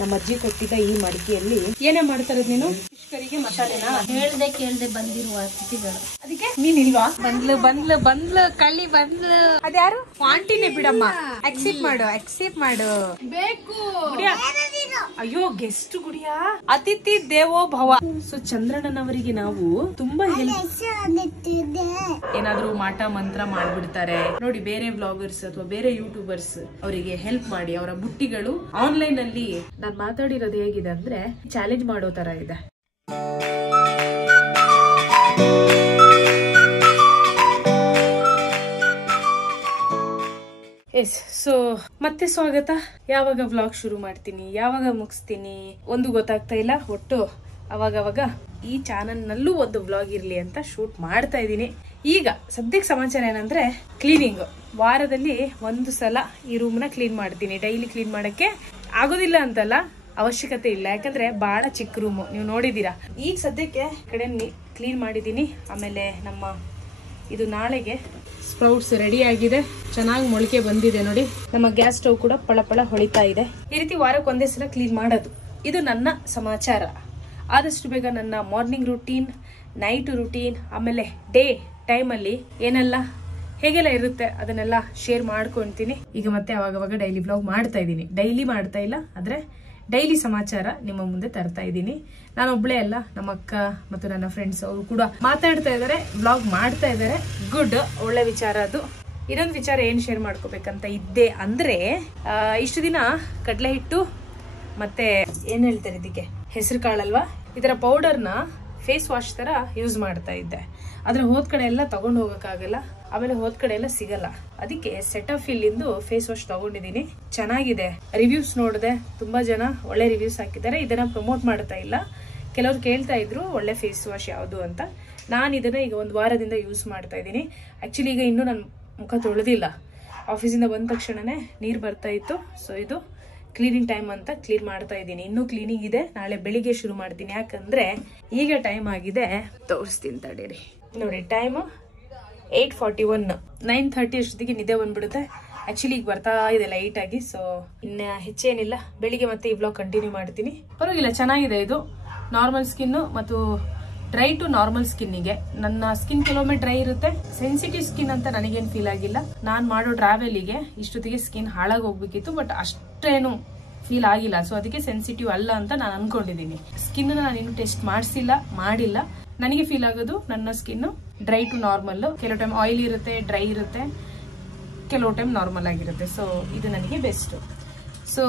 ನಮ್ಮ ಅಜ್ಜಿ ಕೊಟ್ಟಿದ್ದ ಈ ಮಡಿಕೆಯಲ್ಲಿ ಏನೇ ಮಾಡ್ತಾರೆ ನೀನು? ಫಿಶ್ ಕರಿಗೆ ಮಸಾಲೆನಾ? ಕೇಳ್ದೆ ಬಂದಿರುವ ಅತಿಥಿಗಳು. ಅದಕ್ಕೆ ನೀನಿಲ್ವಾ? ಬಂದ್ಲು ಕಳ್ಳಿ ಬಂದ್ಲು. ಅದ್ಯಾರು? ಆಂಟಿನೇ ಬಿಡಮ್ಮ. ಅಕ್ಸೆಪ್ಟ್ ಮಾಡು ಬೇಕು. ಅಯ್ಯೋ ಗೆಸ್ಟ್ ಗುಡಿಯಾ, ಅತಿಥಿ ದೇವೋ ಭವ. ಸೊ ಚಂದ್ರಣ್ಣನವರಿಗೆ ನಾವು ತುಂಬಾ ಏನಾದ್ರೂ ಮಾಟ ಮಂತ್ರ ಮಾಡ್ಬಿಡ್ತಾರೆ ನೋಡಿ. ಬೇರೆ ಬ್ಲಾಗರ್ಸ್ ಅಥವಾ ಬೇರೆ ಯೂಟ್ಯೂಬರ್ಸ್ ಅವರಿಗೆ ಹೆಲ್ಪ್ ಮಾಡಿ ಅವರ ಬುಟ್ಟಿಗಳು ಆನ್ಲೈನ್ ಅಲ್ಲಿ ನಾನ್ ಮಾತಾಡಿರೋದು ಹೇಗಿದೆ ಅಂದ್ರೆ ಚಾಲೆಂಜ್ ಮಾಡೋ ತರ ಇದೆ. ಎಸ್, ಸೊ ಮತ್ತೆ ಸ್ವಾಗತ. ಯಾವಾಗ ವ್ಲಾಗ್ ಶುರು ಮಾಡ್ತೀನಿ, ಯಾವಾಗ ಮುಗಿಸ್ತೀನಿ ಒಂದು ಗೊತ್ತಾಗ್ತಾ ಇಲ್ಲ. ಒಟ್ಟು ಅವಾಗವಾಗ ಈ ಚಾನಲ್ ನಲ್ಲೂ ಒಂದು ವ್ಲಾಗ್ ಇರ್ಲಿ ಅಂತ ಶೂಟ್ ಮಾಡ್ತಾ ಇದ್ದೀನಿ. ಈಗ ಸದ್ಯಕ್ಕೆ ಸಮಾಚಾರ ಏನಂದ್ರೆ ಕ್ಲೀನಿಂಗ್. ವಾರದಲ್ಲಿ ಒಂದು ಸಲ ಈ ರೂಮ್ ನ ಕ್ಲೀನ್ ಮಾಡ್ತೀನಿ. ಡೈಲಿ ಕ್ಲೀನ್ ಮಾಡಕ್ಕೆ ಆಗೋದಿಲ್ಲ ಅಂತಲ್ಲ, ಅವಶ್ಯಕತೆ ಇಲ್ಲ, ಯಾಕಂದ್ರೆ ಬಹಳ ಚಿಕ್ಕ ರೂಮು, ನೀವು ನೋಡಿದೀರಾ. ಈಗ ಸದ್ಯಕ್ಕೆ ಕಡೆ ಕ್ಲೀನ್ ಮಾಡಿದೀನಿ. ಆಮೇಲೆ ನಮ್ಮ ಇದು ನಾಳೆಗೆ ಸ್ಪ್ರೌಟ್ಸ್ ರೆಡಿ ಆಗಿದೆ, ಚೆನ್ನಾಗಿ ಮೊಳಕೆ ಬಂದಿದೆ ನೋಡಿ. ನಮ್ಮ ಗ್ಯಾಸ್ ಸ್ಟವ್ ಕೂಡ ಪಳ ಹೊಳಿತಾ ಇದೆ. ಈ ರೀತಿ ವಾರಕ್ಕೆ ಒಂದೇ ಸಲ ಕ್ಲೀನ್ ಮಾಡೋದು, ಇದು ನನ್ನ ಸಮಾಚಾರ. ಆದಷ್ಟು ಬೇಗ ನನ್ನ ಮಾರ್ನಿಂಗ್ ರೂಟೀನ್, ನೈಟ್ ರೂಟೀನ್, ಆಮೇಲೆ ಡೇ ಟೈಮಲ್ಲಿ ಏನೆಲ್ಲ ಹೇಗೆಲ್ಲ ಇರುತ್ತೆ ಅದನ್ನೆಲ್ಲ ಶೇರ್ ಮಾಡ್ಕೊತೀನಿ. ಈಗ ಮತ್ತೆ ಅವಾಗವಾಗ ಡೈಲಿ ಬ್ಲಾಗ್ ಮಾಡ್ತಾ ಇದ್ದೀನಿ. ಡೈಲಿ ಮಾಡ್ತಾ ಇಲ್ಲ, ಆದ್ರೆ ಡೈಲಿ ಸಮಾಚಾರ ನಿಮ್ಮ ಮುಂದೆ ತರ್ತಾ ಇದ್ದೀನಿ. ನಾನು ಒಬ್ಳೆ ಅಲ್ಲ, ನಮ್ಮ ಅಕ್ಕ ಮತ್ತು ನನ್ನ ಫ್ರೆಂಡ್ಸ್ ಅವರು ಕೂಡ ಮಾತಾಡ್ತಾ ಇದ್ದಾರೆ, ಬ್ಲಾಗ್ ಮಾಡ್ತಾ ಇದ್ದಾರೆ. ಗುಡ್, ಒಳ್ಳೆ ವಿಚಾರ ಅದು. ಇದೊಂದು ವಿಚಾರ ಏನ್ ಶೇರ್ ಮಾಡ್ಕೋಬೇಕಂತ ಇದ್ದೆ ಅಂದ್ರೆ, ಇಷ್ಟು ದಿನ ಕಡಲೆ ಹಿಟ್ಟು ಮತ್ತೆ ಏನ್ ಹೇಳ್ತಾರೆ ಇದಕ್ಕೆ, ಹೆಸರು ಕಾಳಲ್ವಾ, ಇದರ ಪೌಡರ್ನ ಫೇಸ್ ವಾಶ್ ತರ ಯೂಸ್ ಮಾಡ್ತಾ ಇದ್ದೆ. ಆದ್ರೆ ಹೋದ್ ಕಡೆ ಎಲ್ಲ ತಗೊಂಡು ಹೋಗಕ್ಕಾಗಲ್ಲ, ಆಮೇಲೆ ಹೋದ್ ಕಡೆ ಎಲ್ಲ ಸಿಗಲ್ಲ. ಅದಕ್ಕೆ ಸೆಟಫಿಲ್ ಇಂದು ಫೇಸ್ ವಾಶ್ ತಗೊಂಡಿದೀನಿ. ಚೆನ್ನಾಗಿದೆ, ರಿವ್ಯೂಸ್ ನೋಡಿದೆ, ತುಂಬಾ ಜನ ಒಳ್ಳೆ ರಿವ್ಯೂಸ್ ಹಾಕಿದ್ದಾರೆ. ಇದನ್ನ ಪ್ರಮೋಟ್ ಮಾಡ್ತಾ ಇಲ್ಲ, ಕೆಲವ್ರು ಕೇಳ್ತಾ ಇದ್ರು ಒಳ್ಳೆ ಫೇಸ್ ವಾಶ್ ಯಾವುದು ಅಂತ. ನಾನು ಇದನ್ನ ಈಗ ಒಂದು ವಾರದಿಂದ ಯೂಸ್ ಮಾಡ್ತಾ ಇದ್ದೀನಿ. ಆಕ್ಚುಲಿ ಈಗ ಇನ್ನೂ ನನ್ನ ಮುಖ ತೊಳೆದಿಲ್ಲ, ಆಫೀಸಿಂದ ಬಂದ ತಕ್ಷಣನೇ ನೀರ್ ಬರ್ತಾ ಇತ್ತು. ಸೊ ಇದು ಕ್ಲೀನಿಂಗ್ ಟೈಮ್ ಅಂತ ಕ್ಲೀನ್ ಮಾಡ್ತಾ ಇದ್ದೀನಿ. ಇನ್ನೂ ಕ್ಲೀನಿಂಗ್ ಇದೆ, ನಾಳೆ ಬೆಳಿಗ್ಗೆ ಶುರು ಮಾಡ್ತೀನಿ. ಯಾಕಂದ್ರೆ ಈಗ ಟೈಮ್ ಆಗಿದೆ, ತೋರಿಸ್ತೀನಿ ತಡೀರಿ ನೋಡಿ. ಟೈಮ್ 8:41, 9:30 ಅಷ್ಟೊತ್ತಿಗೆ ನಿದ್ದೆ ಬಂದ್ಬಿಡುತ್ತೆ. ಆಕ್ಚುಲಿ ಈಗ ಬರ್ತಾ ಇದೆ ಲೈಟ್ ಆಗಿ. ಸೊ ಇನ್ನ ಹೆಚ್ಚೇನಿಲ್ಲ, ಬೆಳಿಗ್ಗೆ ಮತ್ತೆ ಈ ಬ್ಲಾಗ್ ಕಂಟಿನ್ಯೂ ಮಾಡ್ತೀನಿ. ಪರವಾಗಿಲ್ಲ, ಚೆನ್ನಾಗಿದೆ ಇದು. ನಾರ್ಮಲ್ ಸ್ಕಿನ್ ಮತ್ತು ಡ್ರೈ ಟು ನಾರ್ಮಲ್ ಸ್ಕಿನ್ನಿಗೆ. ನನ್ನ ಸ್ಕಿನ್ ಕೆಲವೊಮ್ಮೆ ಡ್ರೈ ಇರುತ್ತೆ, ಸೆನ್ಸಿಟಿವ್ ಸ್ಕಿನ್ ಅಂತ ನನಗೇನು ಫೀಲ್ ಆಗಿಲ್ಲ. ನಾನ್ ಮಾಡೋ ಟ್ರಾವೆಲಿಗೆ ಇಷ್ಟೊತ್ತಿಗೆ ಸ್ಕಿನ್ ಹಾಳಾಗಿ ಹೋಗ್ಬೇಕಿತ್ತು, ಬಟ್ ಅಷ್ಟೇನು ಫೀಲ್ ಆಗಿಲ್ಲ. ಸೊ ಅದಕ್ಕೆ ಸೆನ್ಸಿಟಿವ್ ಅಲ್ಲ ಅಂತ ನಾನು ಅನ್ಕೊಂಡಿದ್ದೀನಿ. ಸ್ಕಿನ್ ನಾನು ಇನ್ನು ಟೆಸ್ಟ್ ಮಾಡಿಲ್ಲ. ನನಗೆ ಫೀಲ್ ಆಗೋದು ನನ್ನ ಸ್ಕಿನ್ ಡ್ರೈ ಟು ನಾರ್ಮಲ್. ಕೆಲವು ಟೈಮ್ ಆಯಿಲ್ ಇರುತ್ತೆ, ಡ್ರೈ ಇರುತ್ತೆ, ಕೆಲವು ಟೈಮ್ ನಾರ್ಮಲ್ ಆಗಿರುತ್ತೆ. ಸೊ ಇದು ನನಗೆ ಬೆಸ್ಟ್. ಸೊ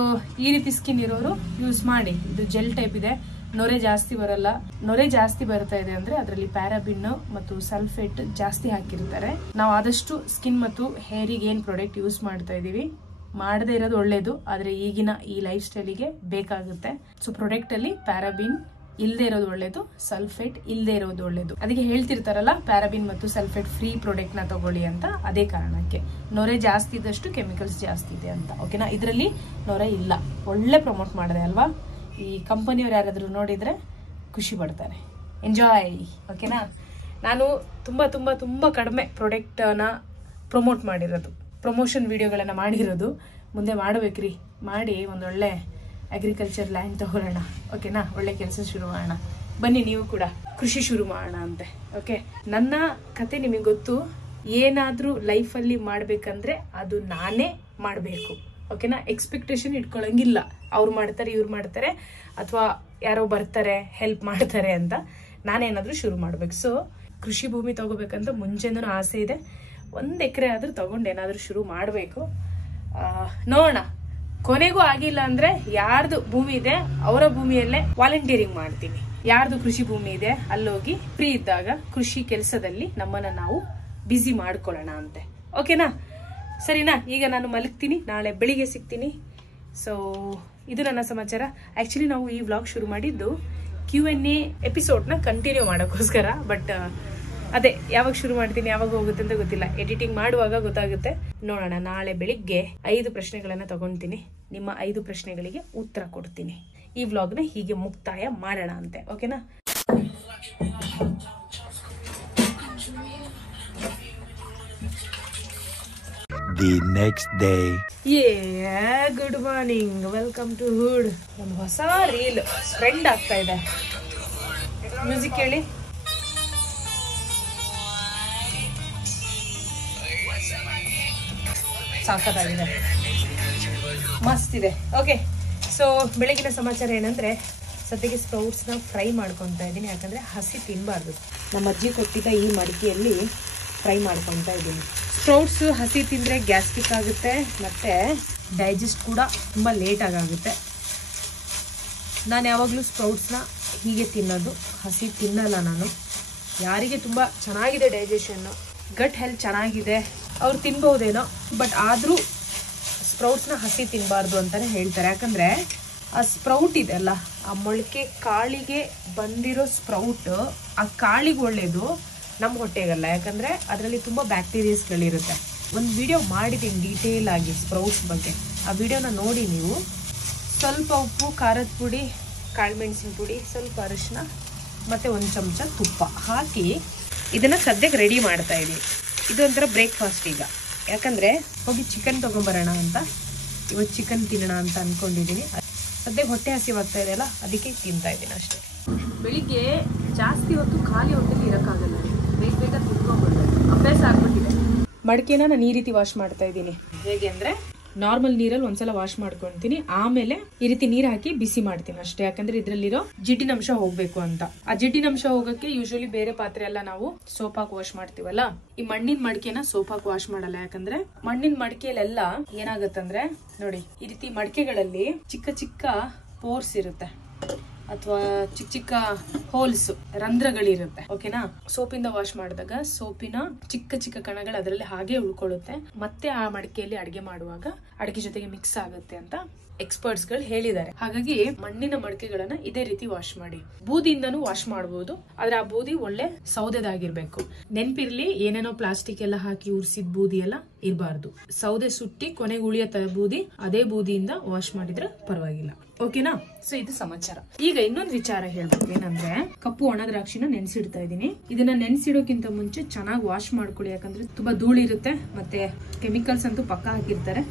ಈ ರೀತಿ ಸ್ಕಿನ್ ಇರೋರು ಯೂಸ್ ಮಾಡಿ. ಇದು ಜೆಲ್ ಟೈಪ್ ಇದೆ, ನೊರೆ ಜಾಸ್ತಿ ಬರಲ್ಲ. ನೊರೆ ಜಾಸ್ತಿ ಬರ್ತಾ ಇದೆ ಅಂದ್ರೆ ಅದರಲ್ಲಿ ಪ್ಯಾರಾಬಿನ್ ಮತ್ತು ಸಲ್ಫೇಟ್ ಜಾಸ್ತಿ ಹಾಕಿರ್ತಾರೆ. ನಾವು ಆದಷ್ಟು ಸ್ಕಿನ್ ಮತ್ತು ಹೇರಿಗೆ ಏನ್ ಪ್ರಾಡಕ್ಟ್ ಯೂಸ್ ಮಾಡ್ತಾ ಇದೀವಿ, ಮಾಡದೇ ಇರೋದು ಒಳ್ಳೇದು. ಆದ್ರೆ ಈಗಿನ ಈ ಲೈಫ್ ಸ್ಟೈಲಿಗೆ ಬೇಕಾಗುತ್ತೆ. ಸೊ ಪ್ರಾಡಕ್ಟ್ ಅಲ್ಲಿ ಪ್ಯಾರಾಬಿನ್ ಇಲ್ಲದೆ ಇರೋದು ಒಳ್ಳೇದು, ಸಲ್ಫೇಟ್ ಇಲ್ಲದೆ ಇರೋದು ಒಳ್ಳೇದು. ಅದಕ್ಕೆ ಹೇಳ್ತಿರ್ತಾರಲ್ಲ, ಪ್ಯಾರಾಬಿನ್ ಮತ್ತು ಸಲ್ಫೇಟ್ ಫ್ರೀ ಪ್ರಾಡಕ್ಟ್ ನ ತಗೊಳ್ಳಿ ಅಂತ. ಅದೇ ಕಾರಣಕ್ಕೆ ನೊರೆ ಜಾಸ್ತಿ ಇದ್ದಷ್ಟು ಕೆಮಿಕಲ್ಸ್ ಜಾಸ್ತಿ ಇದೆ ಅಂತ. ಓಕೆನಾ, ಇದರಲ್ಲಿ ನೊರೆ ಇಲ್ಲ. ಒಳ್ಳೆ ಪ್ರಮೋಟ್ ಮಾಡಿದೆ ಅಲ್ವಾ. ಈ ಕಂಪನಿಯವ್ರು ಯಾರಾದ್ರೂ ನೋಡಿದ್ರೆ ಖುಷಿ ಪಡ್ತಾರೆ. ಎಂಜಾಯ್. ಓಕೆನಾ, ನಾನು ತುಂಬಾ ತುಂಬಾ ತುಂಬಾ ಕಡಿಮೆ ಪ್ರಾಡಕ್ಟ್ ನ ಪ್ರಮೋಟ್ ಮಾಡಿರೋದು, ಪ್ರಮೋಷನ್ ವಿಡಿಯೋಗಳನ್ನ ಮಾಡಿರೋದು. ಮುಂದೆ ಮಾಡಬೇಕ್ರಿ, ಮಾಡಿ ಒಂದೊಳ್ಳೆ ಅಗ್ರಿಕಲ್ಚರ್ ಲ್ಯಾಂಡ್ ತಗೊಳ್ಳೋಣ. ಓಕೆನಾ, ಒಳ್ಳೆ ಕೆಲಸ ಶುರು ಮಾಡೋಣ. ಬನ್ನಿ ನೀವು ಕೂಡ ಕೃಷಿ ಶುರು ಮಾಡೋಣ ಅಂತೆ. ಓಕೆ, ನನ್ನ ಕತೆ ನಿಮಗೆ ಗೊತ್ತು. ಏನಾದ್ರೂ ಲೈಫಲ್ಲಿ ಮಾಡ್ಬೇಕಂದ್ರೆ ಅದು ನಾನೇ ಮಾಡಬೇಕು. ಓಕೆನಾ, ಎಕ್ಸ್ಪೆಕ್ಟೇಷನ್ ಇಟ್ಕೊಳಂಗಿಲ್ಲ, ಅವ್ರು ಮಾಡ್ತಾರೆ ಇವ್ರು ಮಾಡ್ತಾರೆ ಅಥವಾ ಯಾರೋ ಬರ್ತಾರೆ ಹೆಲ್ಪ್ ಮಾಡ್ತಾರೆ ಅಂತ. ನಾನೇನಾದ್ರೂ ಶುರು ಮಾಡ್ಬೇಕು. ಸೊ ಕೃಷಿ ಭೂಮಿ ತಗೋಬೇಕಂತ ಮುಂಚೆನೂ ಆಸೆ ಇದೆ. 1 ಎಕರೆ ಆದ್ರೂ ತಗೊಂಡು ಏನಾದ್ರೂ ಶುರು ಮಾಡಬೇಕು. ನೋಡೋಣ, ಕೊನೆಗೂ ಆಗಿಲ್ಲ ಅಂದ್ರೆ ಯಾರ್ದು ಭೂಮಿ ಇದೆ ಅವರ ಭೂಮಿಯಲ್ಲೇ ವಾಲಂಟಿಯರಿಂಗ್ ಮಾಡ್ತೀನಿ. ಯಾರ್ದು ಕೃಷಿ ಭೂಮಿ ಇದೆ ಅಲ್ಲೋಗಿ ಫ್ರೀ ಇದ್ದಾಗ ಕೃಷಿ ಕೆಲಸದಲ್ಲಿ ನಮ್ಮನ್ನ ನಾವು ಬಿಸಿ ಮಾಡ್ಕೊಳ್ಳೋಣ ಅಂತೆ. ಓಕೆನಾ, ಸರಿನಾ? ಈಗ ನಾನು ಮಲಗ್ತೀನಿ, ನಾಳೆ ಬೆಳಿಗ್ಗೆ ಸಿಗ್ತೀನಿ. ಸೊ ಇದು ನನ್ನ ಸಮಾಚಾರ. ಆಕ್ಚುಲಿ ನಾವು ಈ ವ್ಲಾಗ್ ಶುರು ಮಾಡಿದ್ದು Q&A ಎಪಿಸೋಡ್ನ ಕಂಟಿನ್ಯೂ ಮಾಡೋಕ್ಕೋಸ್ಕರ. ಬಟ್ ಅದೇ ಯಾವಾಗ ಶುರು ಮಾಡ್ತೀನಿ, ಯಾವಾಗ ಹೋಗುತ್ತೆ ಅಂತ ಗೊತ್ತಿಲ್ಲ. ಎಡಿಟಿಂಗ್ ಮಾಡುವಾಗ ಗೊತ್ತಾಗುತ್ತೆ. ನೋಡೋಣ, ನಾಳೆ ಬೆಳಿಗ್ಗೆ 5 ಪ್ರಶ್ನೆಗಳನ್ನ ತಗೊಂತೀನಿ. ನಿಮ್ಮ 5 ಪ್ರಶ್ನೆಗಳಿಗೆ ಉತ್ತರ ಕೊಡ್ತೀನಿ. ಈ ವ್ಲಾಗ್ನ ಹೀಗೆ ಮುಕ್ತಾಯ ಮಾಡೋಣ ಅಂತೆ. ಓಕೆನಾ? The next day. Good morning, welcome to hood. ಒಂದು ಹೊಸ ರೀಲ್ ಟ್ರೆಂಡ್ ಆಗ್ತಾ ಇದೆ. ಮ್ಯೂಸಿಕ್ ಕೇಳಿ. ಸಾಕತ್ತಾಗಿದೆ, ಮಸ್ತ್ ಇದೆ. ಓಕೆ, ಸೊ ಬೆಳಗಿನ ಸಮಾಚಾರ ಏನಂದ್ರೆ, ಸದ್ಯಕ್ಕೆ ಸ್ಪ್ರೌಟ್ಸ್ನ ಫ್ರೈ ಮಾಡ್ಕೊತಾ ಇದ್ದೀನಿ. ಯಾಕಂದರೆ ಹಸಿ ತಿನ್ನಬಾರ್ದು. ನಮ್ಮ ಅಜ್ಜಿ ಕೊಟ್ಟಿದ್ದ ಈ ಮಡಿಕೆಯಲ್ಲಿ ಫ್ರೈ ಮಾಡ್ಕೊತಾ ಇದ್ದೀನಿ. ಸ್ಪ್ರೌಟ್ಸು ಹಸಿ ತಿಂದರೆ ಗ್ಯಾಸ್ಟ್ರಿಕ್ ಆಗುತ್ತೆ ಮತ್ತು ಡೈಜೆಸ್ಟ್ ಕೂಡ ತುಂಬ ಲೇಟಾಗುತ್ತೆ. ನಾನು ಯಾವಾಗಲೂ ಸ್ಪ್ರೌಟ್ಸ್ನ ಹೀಗೆ ತಿನ್ನೋದು, ಹಸಿ ತಿನ್ನಲ್ಲ ನಾನು. ಯಾರಿಗೆ ತುಂಬ ಚೆನ್ನಾಗಿದೆ ಡೈಜೆಷನ್ನು, ಗಟ್ ಹೆಲ್ತ್ ಚೆನ್ನಾಗಿದೆ, ಅವ್ರು ತಿನ್ಬಹುದೇನೋ. ಬಟ್ ಆದರೂ ಸ್ಪ್ರೌಟ್ಸ್ನ ಹಸಿ ತಿನ್ನಬಾರ್ದು ಅಂತಲೇ ಹೇಳ್ತಾರೆ. ಯಾಕಂದರೆ ಆ ಸ್ಪ್ರೌಟ್ ಇದೆಲ್ಲ, ಆ ಮೊಳಕೆ ಕಾಳಿಗೆ ಬಂದಿರೋ ಸ್ಪ್ರೌಟ್ ಆ ಕಾಳಿಗೆ ಒಳ್ಳೆಯದು, ನಮ್ಮ ಹೊಟ್ಟೆಗಲ್ಲ. ಯಾಕಂದರೆ ಅದರಲ್ಲಿ ತುಂಬ ಬ್ಯಾಕ್ಟೀರಿಯಾಸ್ಗಳಿರುತ್ತೆ. ಒಂದು ವಿಡಿಯೋ ಮಾಡಿದ್ದೀನಿ ಡೀಟೇಲ್ ಆಗಿ ಸ್ಪ್ರೌಟ್ಸ್ ಬಗ್ಗೆ. ಆ ವಿಡಿಯೋನ ನೋಡಿ ನೀವು. ಸ್ವಲ್ಪ ಉಪ್ಪು, ಖಾರದ ಪುಡಿ, ಕಾಳುಮೆಣಸಿನ ಪುಡಿ, ಸ್ವಲ್ಪ ಅರಿಶಿನ ಮತ್ತು ಒಂದು ಚಮಚ ತುಪ್ಪ ಹಾಕಿ ಇದನ್ನು ಸದ್ಯಕ್ಕೆ ರೆಡಿ ಮಾಡ್ತಾ ಇದ್ದೀವಿ. ಇದೊಂಥರ ಬ್ರೇಕ್ಫಾಸ್ಟ್ ಈಗ. ಯಾಕಂದರೆ ಹೋಗಿ ಚಿಕನ್ ತೊಗೊಂಬರೋಣ ಅಂತ, ಇವತ್ತು ಚಿಕನ್ ತಿನ್ನೋಣ ಅಂತ ಅಂದ್ಕೊಂಡಿದ್ದೀನಿ. ಸದ್ಯಕ್ಕೆ ಹೊಟ್ಟೆ ಹಸಿವಾಗ್ತಾ ಇದೆಯಲ್ಲ, ಅದಕ್ಕೆ ತಿಂತಾ ಇದ್ದೀನಿ ಅಷ್ಟೇ. ಬೆಳಿಗ್ಗೆ ಜಾಸ್ತಿ ಹೊತ್ತು ಖಾಲಿ ಹೊಟ್ಟೆಲಿ ಇರೋಕ್ಕಾಗಲ್ಲ, ಬೇಗ ಬೇಗ ತಿನ್ಕೊಂಡ್ಬಿಡ್ಬೇಕು, ಅಭ್ಯಾಸ ಆಗ್ಬಿಟ್ಟಿದೆ. ಮಡಿಕೆನ ನಾನು ಈ ರೀತಿ ವಾಶ್ ಮಾಡ್ತಾ ಇದ್ದೀನಿ. ಹೇಗೆ ಅಂದರೆ, ನಾರ್ಮಲ್ ನೀರಲ್ಲಿ ಒಂದ್ಸಲ ವಾಶ್ ಮಾಡ್ಕೊತೀನಿ, ಆಮೇಲೆ ಈ ರೀತಿ ನೀರು ಹಾಕಿ ಬಿಸಿ ಮಾಡ್ತೀನಿ ಅಷ್ಟೇ. ಯಾಕಂದ್ರೆ ಇದ್ರಲ್ಲಿರೋ ಜಿಡ್ಡಿನಂಶ ಹೋಗ್ಬೇಕು ಅಂತ. ಆ ಜಿಡ್ಡಿನಂಶ ಹೋಗಕ್ಕೆ ಯೂಶಲಿ ಬೇರೆ ಪಾತ್ರೆ ಎಲ್ಲ ನಾವು ಸೋಪ್ ಹಾಕಿ ವಾಶ್ ಮಾಡ್ತೀವಲ್ಲ, ಈ ಮಣ್ಣಿನ ಮಡಿಕೆನ ಸೋಪ್ ಹಾಕಿ ವಾಶ್ ಮಾಡಲ್ಲ. ಯಾಕಂದ್ರೆ ಮಣ್ಣಿನ ಮಡಿಕೆಯಲ್ಲೆಲ್ಲ ಏನಾಗತ್ತಂದ್ರೆ, ನೋಡಿ ಈ ರೀತಿ ಮಡಿಕೆಗಳಲ್ಲಿ ಚಿಕ್ಕ ಚಿಕ್ಕ ಪೋರ್ಸ್ ಇರುತ್ತೆ, ಅಥವಾ ಚಿಕ್ಕ ಚಿಕ್ಕ ಹೋಲ್ಸ್, ರಂಧ್ರಗಳಿರುತ್ತೆ. ಓಕೆನಾ? ಸೋಪಿಂದ ವಾಶ್ ಮಾಡಿದಾಗ ಸೋಪಿನ ಚಿಕ್ಕ ಚಿಕ್ಕ ಕಣಗಳು ಅದರಲ್ಲಿ ಹಾಗೆ ಉಳ್ಕೊಳ್ಳುತ್ತೆ. ಮತ್ತೆ ಆ ಮಡಿಕೆಯಲ್ಲಿ ಅಡಿಗೆ ಮಾಡುವಾಗ ಅಡಿಗೆ ಜೊತೆಗೆ ಮಿಕ್ಸ್ ಆಗುತ್ತೆ ಅಂತ ಎಕ್ಸ್ಪರ್ಟ್ಸ್ ಗಳು ಹೇಳಿದ್ದಾರೆ. ಹಾಗಾಗಿ ಮಣ್ಣಿನ ಮಡಿಕೆಗಳನ್ನ ಇದೇ ರೀತಿ ವಾಶ್ ಮಾಡಿ. ಬೂದಿಯಿಂದನೂ ವಾಶ್ ಮಾಡಬಹುದು, ಆದ್ರೆ ಆ ಬೂದಿ ಒಳ್ಳೆ ಸೌದೆದಾಗಿರ್ಬೇಕು. ನೆನ್ಪಿರ್ಲಿ, ಏನೇನೋ ಪ್ಲಾಸ್ಟಿಕ್ ಎಲ್ಲ ಹಾಕಿ ಉರ್ಸಿದ್ ಬೂದಿ ಎಲ್ಲ ಇರಬಾರ್ದು. ಸೌದೆ ಸುಟ್ಟಿ ಕೊನೆಗೆ ಉಳಿಯ ಬೂದಿ, ಅದೇ ಬೂದಿಯಿಂದ ವಾಶ್ ಮಾಡಿದ್ರೆ ಪರವಾಗಿಲ್ಲ. ಓಕೆನಾ? ಸೊ ಇದು ಸಮಾಚಾರ. ಈಗ ಇನ್ನೊಂದು ವಿಚಾರ ಹೇಳ್ಬೇಕು. ಏನಂದ್ರೆ, ಕಪ್ಪು ಒಣ ದ್ರಾಕ್ಷಿನ ನೆನ್ಸಿಡ್ತಾ ಇದೀನಿ. ಇದನ್ನ ನೆನ್ಸಿಡೋಕ್ಕಿಂತ ಮುಂಚೆ ಚೆನ್ನಾಗಿ ವಾಶ್ ಮಾಡ್ಕೊಳ್ಳಿ. ಯಾಕಂದ್ರೆ ತುಂಬಾ ಧೂಳಿರುತ್ತೆ ಮತ್ತೆ ಕೆಮಿಕಲ್ಸ್ ಅಂತೂ ಪಕ್ಕ ಹಾಕಿರ್ತಾರೆ.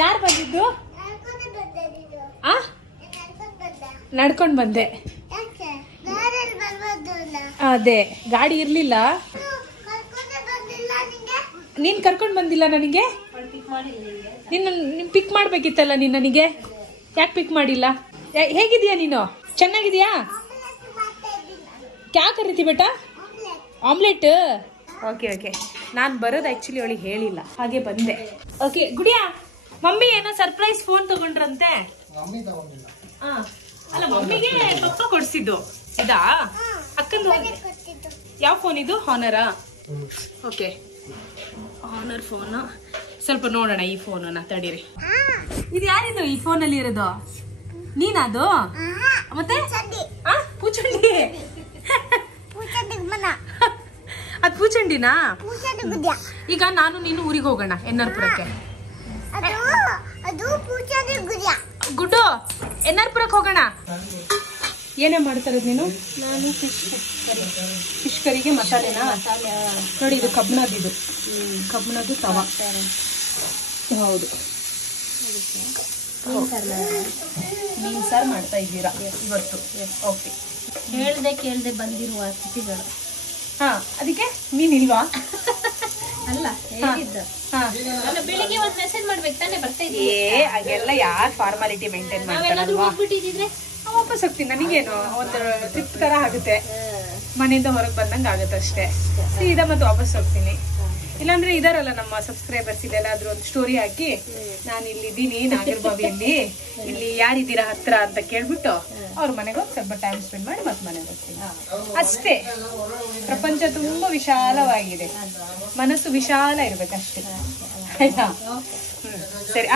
ಯಾರು ಬಂದಿದ್ದು? ನಡ್ಕೊಂಡ್ ಬಂದೆ. ಅದೇ ಗಾಡಿ ಇರ್ಲಿಲ್ಲ, ನೀನ್ ಕರ್ಕೊಂಡ್ ಬಂದಿಲ್ಲ ನನಗೆ. ನಿನ್ ಪಿಕ್ ಮಾಡ್ಬೇಕಿತ್ತಲ್ಲ ನೀನ್ ನನಗೆ, ಯಾಕೆ ಪಿಕ್ ಮಾಡಿಲ್ಲ? ಹೇಗಿದ್ಯಾ ನೀನು? ಚೆನ್ನಾಗಿದ್ಯಾ? ಕ್ಯಾ ಕರೀತಿ ಬೇಟ? ಆಮ್ಲೆಟ್? Okay okay. ನಾನು ಬರೋದು ಆಕ್ಚುಲಿ ಅವಳಿಗೆ ಹೇಳಿಲ್ಲ, ಹಾಗೆ ಬಂದೆ. ಓಕೆ ಗುಡಿಯಾ, ಮಮ್ಮಿ ಏನೋ ಸರ್ಪ್ರೈಸ್ ಫೋನ್ ತಗೊಂಡ್ರಂತೆ. ಅಲ್ಲ, ಮಮ್ಮಿಗೆ ಪಪ್ಪ ಕೊಡ್ಸಿದ್ದು ಇದಾ? ಅಕ್ಕಂದು ಯಾವ ಫೋನ್ ಇದು? ಹಾನರಾ? Okay, Honor phone. ಸ್ವಲ್ಪ ನೋಡೋಣ ಈ ಫೋನನ್ನ, ತಡೀರಿ. ಇದು ಯಾರಿದು ಈ ಫೋನಲ್ಲಿ ಇರೋದು? ನೀನದು? ಮತ್ತೆ ಪೂಚಂಡಿ? ಅದ್ ಪೂಚಂಡಿನಾ? ಈಗ ನಾನು ನೀನು ಊರಿಗೆ ಹೋಗೋಣ, ಎನ್ಆರ್ಪುರಕ್ಕೆ. ಗುಡ್ಡು, ಎನ್ಆರ್ಪುರಕ್ಕೆ ಹೋಗೋಣ. ಏನೇ ಮಾಡ್ತಾ ಇರೋದು ನೀನು? ನಾನು ಫಿಶ್ ಕರಿಗೆ ಮಸಾಲೆನಾ? ನೋಡಿ, ಇದು ಕಬ್ಬಣದ್ದು, ಕಬ್ಬಣದ್ದು ತವಾ. ಹೌದು, ಮೀನ್ ಸಾರು ಮಾಡ್ತಾ ಇದ್ದೀರಾ ಇವತ್ತು? ಓಕೆ. ಕೇಳ್ದೆ ಬಂದಿರುವ ಅತಿಥಿಗಳು. ಹಾ, ಅದಕ್ಕೆ ಮೀನ್ ಇಲ್ವಾ? ಅಲ್ಲ, ಹೇಳಿದ್ದು. ಬೆಳಿಗ್ಗೆ ಒಂದ್ ಮೆಸೇಜ್ ಮಾಡ್ಬೇಕು ತಾನೆ, ಬರ್ತಾ ಇದೀವಿ. ಹಾಗೆಲ್ಲ ಯಾರು ಫಾರ್ಮಾಲಿಟಿ ಮೇಂಟೈನ್ ಮಾಡ್ತಾರಲ್ವಾ? ವಾಪಸ್ ಹೋಗ್ತೀನಿ. ನನಗೇನು ಒಂದು ಟ್ರಿಪ್ ತರ ಆಗುತ್ತೆ, ಮನೆಯಿಂದ ಹೊರಗೆ ಬಂದಂಗೆ ಆಗುತ್ತೆ ಅಷ್ಟೇ. ಸೀದಾ ಮತ್ತೆ ವಾಪಸ್ ಹೋಗ್ತೀನಿ. ಇಲ್ಲಾಂದ್ರೆ ಇದಾರಲ್ಲ ನಮ್ಮ ಸಬ್ಸ್ಕ್ರೈಬರ್ಸ್, ಇದೆಲ್ಲಾದ್ರೂ ಒಂದು ಸ್ಟೋರಿ ಹಾಕಿ, ನಾನು ಇಲ್ಲಿದ್ದೀನಿ ನಾಗರಬಾವಿಯಲ್ಲಿ, ಇಲ್ಲಿ ಯಾರಿದ್ದೀರಾ ಹತ್ರ ಅಂತ ಕೇಳ್ಬಿಟ್ಟು ಅವ್ರ ಮನೆಗೆ ಹೋಗಿ ಸ್ವಲ್ಪ ಟೈಮ್ ಸ್ಪೆಂಡ್ ಮಾಡಿ ಮತ್ತೆ ಮನೆಗೆ ಹೋಗ್ತೀನಿ ಅಷ್ಟೇ. ಪ್ರಪಂಚ ತುಂಬಾ ವಿಶಾಲವಾಗಿದೆ, ಮನಸ್ಸು ವಿಶಾಲ ಇರ್ಬೇಕಷ್ಟೇ. ಆಯ್ತಾ? ಸರಿ.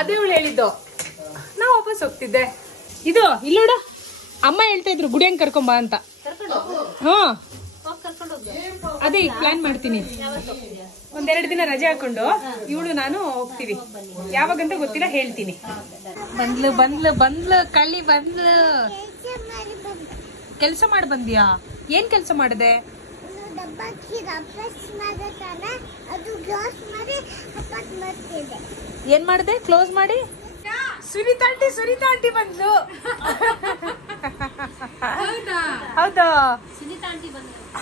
ಅದೇ ಅವಳು ಹೇಳಿದ್ದು, ನಾ ವಾಪಸ್ ಹೋಗ್ತಿದ್ದೆ. ಇದು ಇಲ್ಲೋಡ, ಅಮ್ಮ ಹೇಳ್ತಾ ಇದ್ರು ಗುಡಿಯಂಗ್ ಕರ್ಕೊಂಬಾ ಅಂತ. ಹಾ, ಅದೇ ಈಗ ಪ್ಲಾನ್ ಮಾಡ್ತೀನಿ. ಒಂದೆರಡು ದಿನ ರಜೆ ಹಾಕೊಂಡು ಇವಳು ನಾನು ಹೋಗ್ತೀವಿ. ಯಾವಾಗಂತ ಗೊತ್ತಿಲ್ಲ, ಹೇಳ್ತೀನಿ. ಬಂದ್ಲು ಬಂದ್ಲು ಬಂದ್ಲು ಕಳ್ಳಿ ಬಂದ್ಲು. ಕೆಲ್ಸ ಮಾಡಿ ಬಂದ್ಯಾ? ಏನ್ ಕೆಲ್ಸ ಮಾಡಿದೆ? ಏನ್ ಮಾಡಿದೆ? ಕ್ಲೋಸ್ ಮಾಡಿ. ಸುನೀತಾ ಆಂಟಿ ಬಂದ್ಲು. ಹೌದಾ?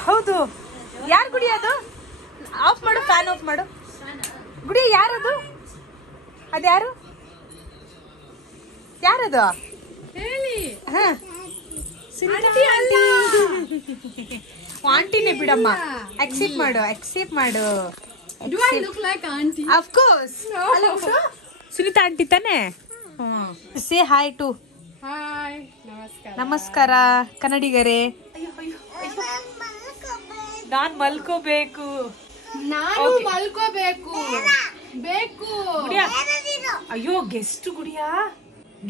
ಹೌದು. ಯಾರು ಗುಡಿ ಅದು? ಆಫ್ ಮಾಡು, ಫ್ಯಾನ್ ಆಫ್ ಮಾಡು. ಗುಡಿ ಯಾರದು? ಅದ್ಯಾರು? ಯಾರದು ಹೇಳಿ? ಆಂಟಿನೇ ಬಿಡಮ್ಮ. ಅಕ್ಸೆಪ್ಟ್ ಮಾಡು, ಅಕ್ಸೆಪ್ಟ್ ಮಾಡು. Of course. ಸುನೀತಾ ಆಂಟಿ ತಾನೆ? Say hi to. ಹಾಯ್, ನಮಸ್ಕಾರ ಕನ್ನಡಿಗರೇ. ನಾನ್ ಮಲ್ಕೋಬೇಕು. ಅಯ್ಯೋ, ಗೆಸ್ಟ್ ಗುಡಿಯಾ?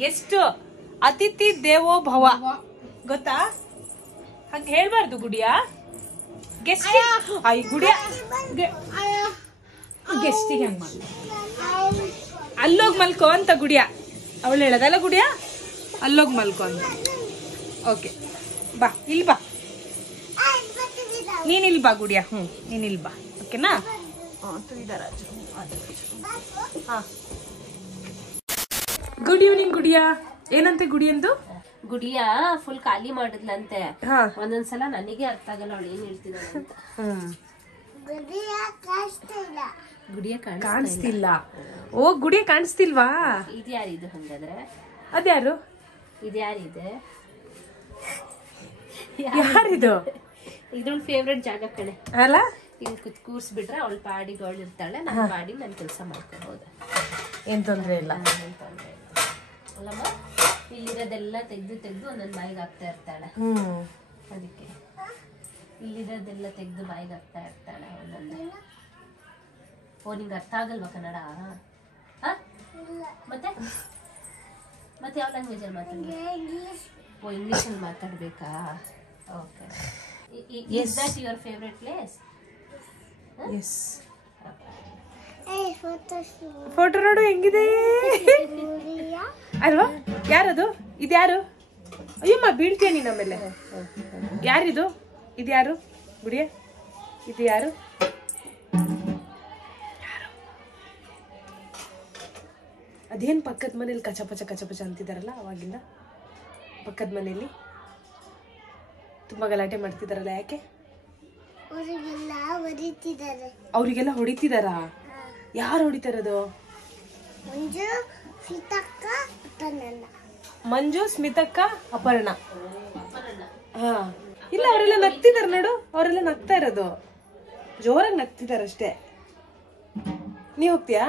ಗೆಸ್ಟ್ ಅತಿಥಿ ದೇವೋ ಭವ, ಗೊತ್ತಾ? ಹಂಗ ಹೇಳ್ಬಾರ್ದು ಗುಡಿಯಾ. ಗೆಸ್ಟ್ ಗುಡಿಯಾ, ಗೆಸ್ಟಿಗೆ ಹಂಗ ಮಾಡ. ಅಲ್ಲೋಗ್ ಮಲ್ಕೋ ಅಂತ ಗುಡಿಯಾ. ಅವಳು ಹೇಳದಲ್ಲ ಗುಡಿಯಾ, ಅಲ್ಲೋಗ್ ಮಲ್ಕೋ ಅಂತ. ಓಕೆ, ಬಾ ಇಲ್ಲಿ ಬಾ. ನೀನ್ ಇಲ್ಲಿ ಬಾ ಗುಡಿಯಾ. ನೀನ್ ಇಲ್ಲಿ ಬಾ. ಓಕೆನಾ? Good evening Gudiya. ಏನಂತೆ ಗುಡಿ ಎಂದು? ಗುಡಿಯ ಫುಲ್ ಖಾಲಿ ಮಾಡಿದ್ಲಂತೆ. ಒಂದೊಂದ್ಸಲ ನನಗೆ ಅರ್ಥ ಆಗಲ್ಲ ಅವಳು ಏನ್ ಹೇಳ್ತಿದ್ದಾಳೆ ಅಂತ. ಗುಡಿಯ ಕಾಣಿಸ್ತಿಲ್ಲ. ಓ, ಗುಡಿಯ ಕಾಣಿಸ್ತಿಲ್ವಾ? ಇದ್ಯಾರಿದು ಹಂಗಾದ್ರೆ? ಅದ್ಯಾರು? ಇದ್ಯಾರಿದೆ? ಯಾರಿದು? ಇದೊಂದು ಫೇವ್ರೆಟ್ ಜಾಗ ಕಣೆ ಅಲ್ಲ? ಇಲ್ಲಿ ಕೂರ್ಸ್ಬಿಟ್ರೆ ಅವಳು ಪಾಡಿಗೆ ಅವಳು ಇರ್ತಾಳೆ, ನನ್ನ ಪಾಡಿಗೆ ನಾನು ಕೆಲಸ ಮಾಡ್ಕೋಬಹುದು. ಏನ್ ತೊಂದ್ರೆ ಇಲ್ಲ ಅಲ್ಲಮ್ಮ. ಇಲ್ಲಿರೋದೆಲ್ಲ ತೆಗ್ದು ತೆಗ್ದು ಒಂದೊಂದು ಬಾಯಿಗೆ ಹಾಕ್ತಾ ಇರ್ತಾಳೆ. ಅದಕ್ಕೆ ಇಲ್ಲಿರೋದೆಲ್ಲ ತೆಗ್ದು ಬಾಯಿಗೆ ಹಾಕ್ತಾ ಇರ್ತಾಳೆ ಒಂದೊಂದು. ಓ, ನಿಂಗೆ ಅರ್ಥ ಆಗಲ್ವಾ ಕನ್ನಡ? ಮತ್ತೆ ಮತ್ತೆ ಯಾವ ಲ್ಯಾಂಗ್ವೇಜಲ್ಲಿ ಮಾತಾಡ್ಬೇಕು? ಓ, ಇಂಗ್ಲೀಷಲ್ಲಿ ಮಾತಾಡ್ಬೇಕಾ? Okay. Is that your favorite place? Yes. Photo ನೋಡು ಹೆಂಗಿದೆ ಅಲ್ವಾ? ಯಾರದು? ಇದ್ಯಾರು? ಅಯ್ಯಮ್ಮ, ಬೀಳ್ತೀಯ ನೀನ್ ಆಮೇಲೆ. ಯಾರಿದು? ಇದ್ಯಾರು ಗುಡಿಯ? ಇದು ಯಾರು? ಅದೇನ್ ಪಕ್ಕದ ಮನೇಲಿ ಕಚಪಚ ಕಚಪಚ ಅಂತಿದಾರಲ್ಲ ಅವಾಗಿಂದ? ಪಕ್ಕದ ಮನೇಲಿ ತುಂಬಾ ಗಲಾಟೆ ಮಾಡ್ತಿದಾರಲ್ಲ, ಯಾಕೆ? ಅವ್ರಿಗೆಲ್ಲ ಹೊಡಿತಿದಾರಾ? ಯಾರು ಹೊಡಿತಾರದು? ಮಂಜು, ಸ್ಮಿತಕ್ಕ, ಅಪರ್ಣ. ಹಾ, ಇಲ್ಲ, ಅವರೆಲ್ಲ ನಗ್ತಿದಾರ ನೋಡು. ಅವರೆಲ್ಲ ನಗ್ತಾ ಇರೋದು, ಜೋರಾಗಿ ನಗ್ತಿದಾರಷ್ಟೇ. ನೀ ಹೋಗ್ತೀಯಾ?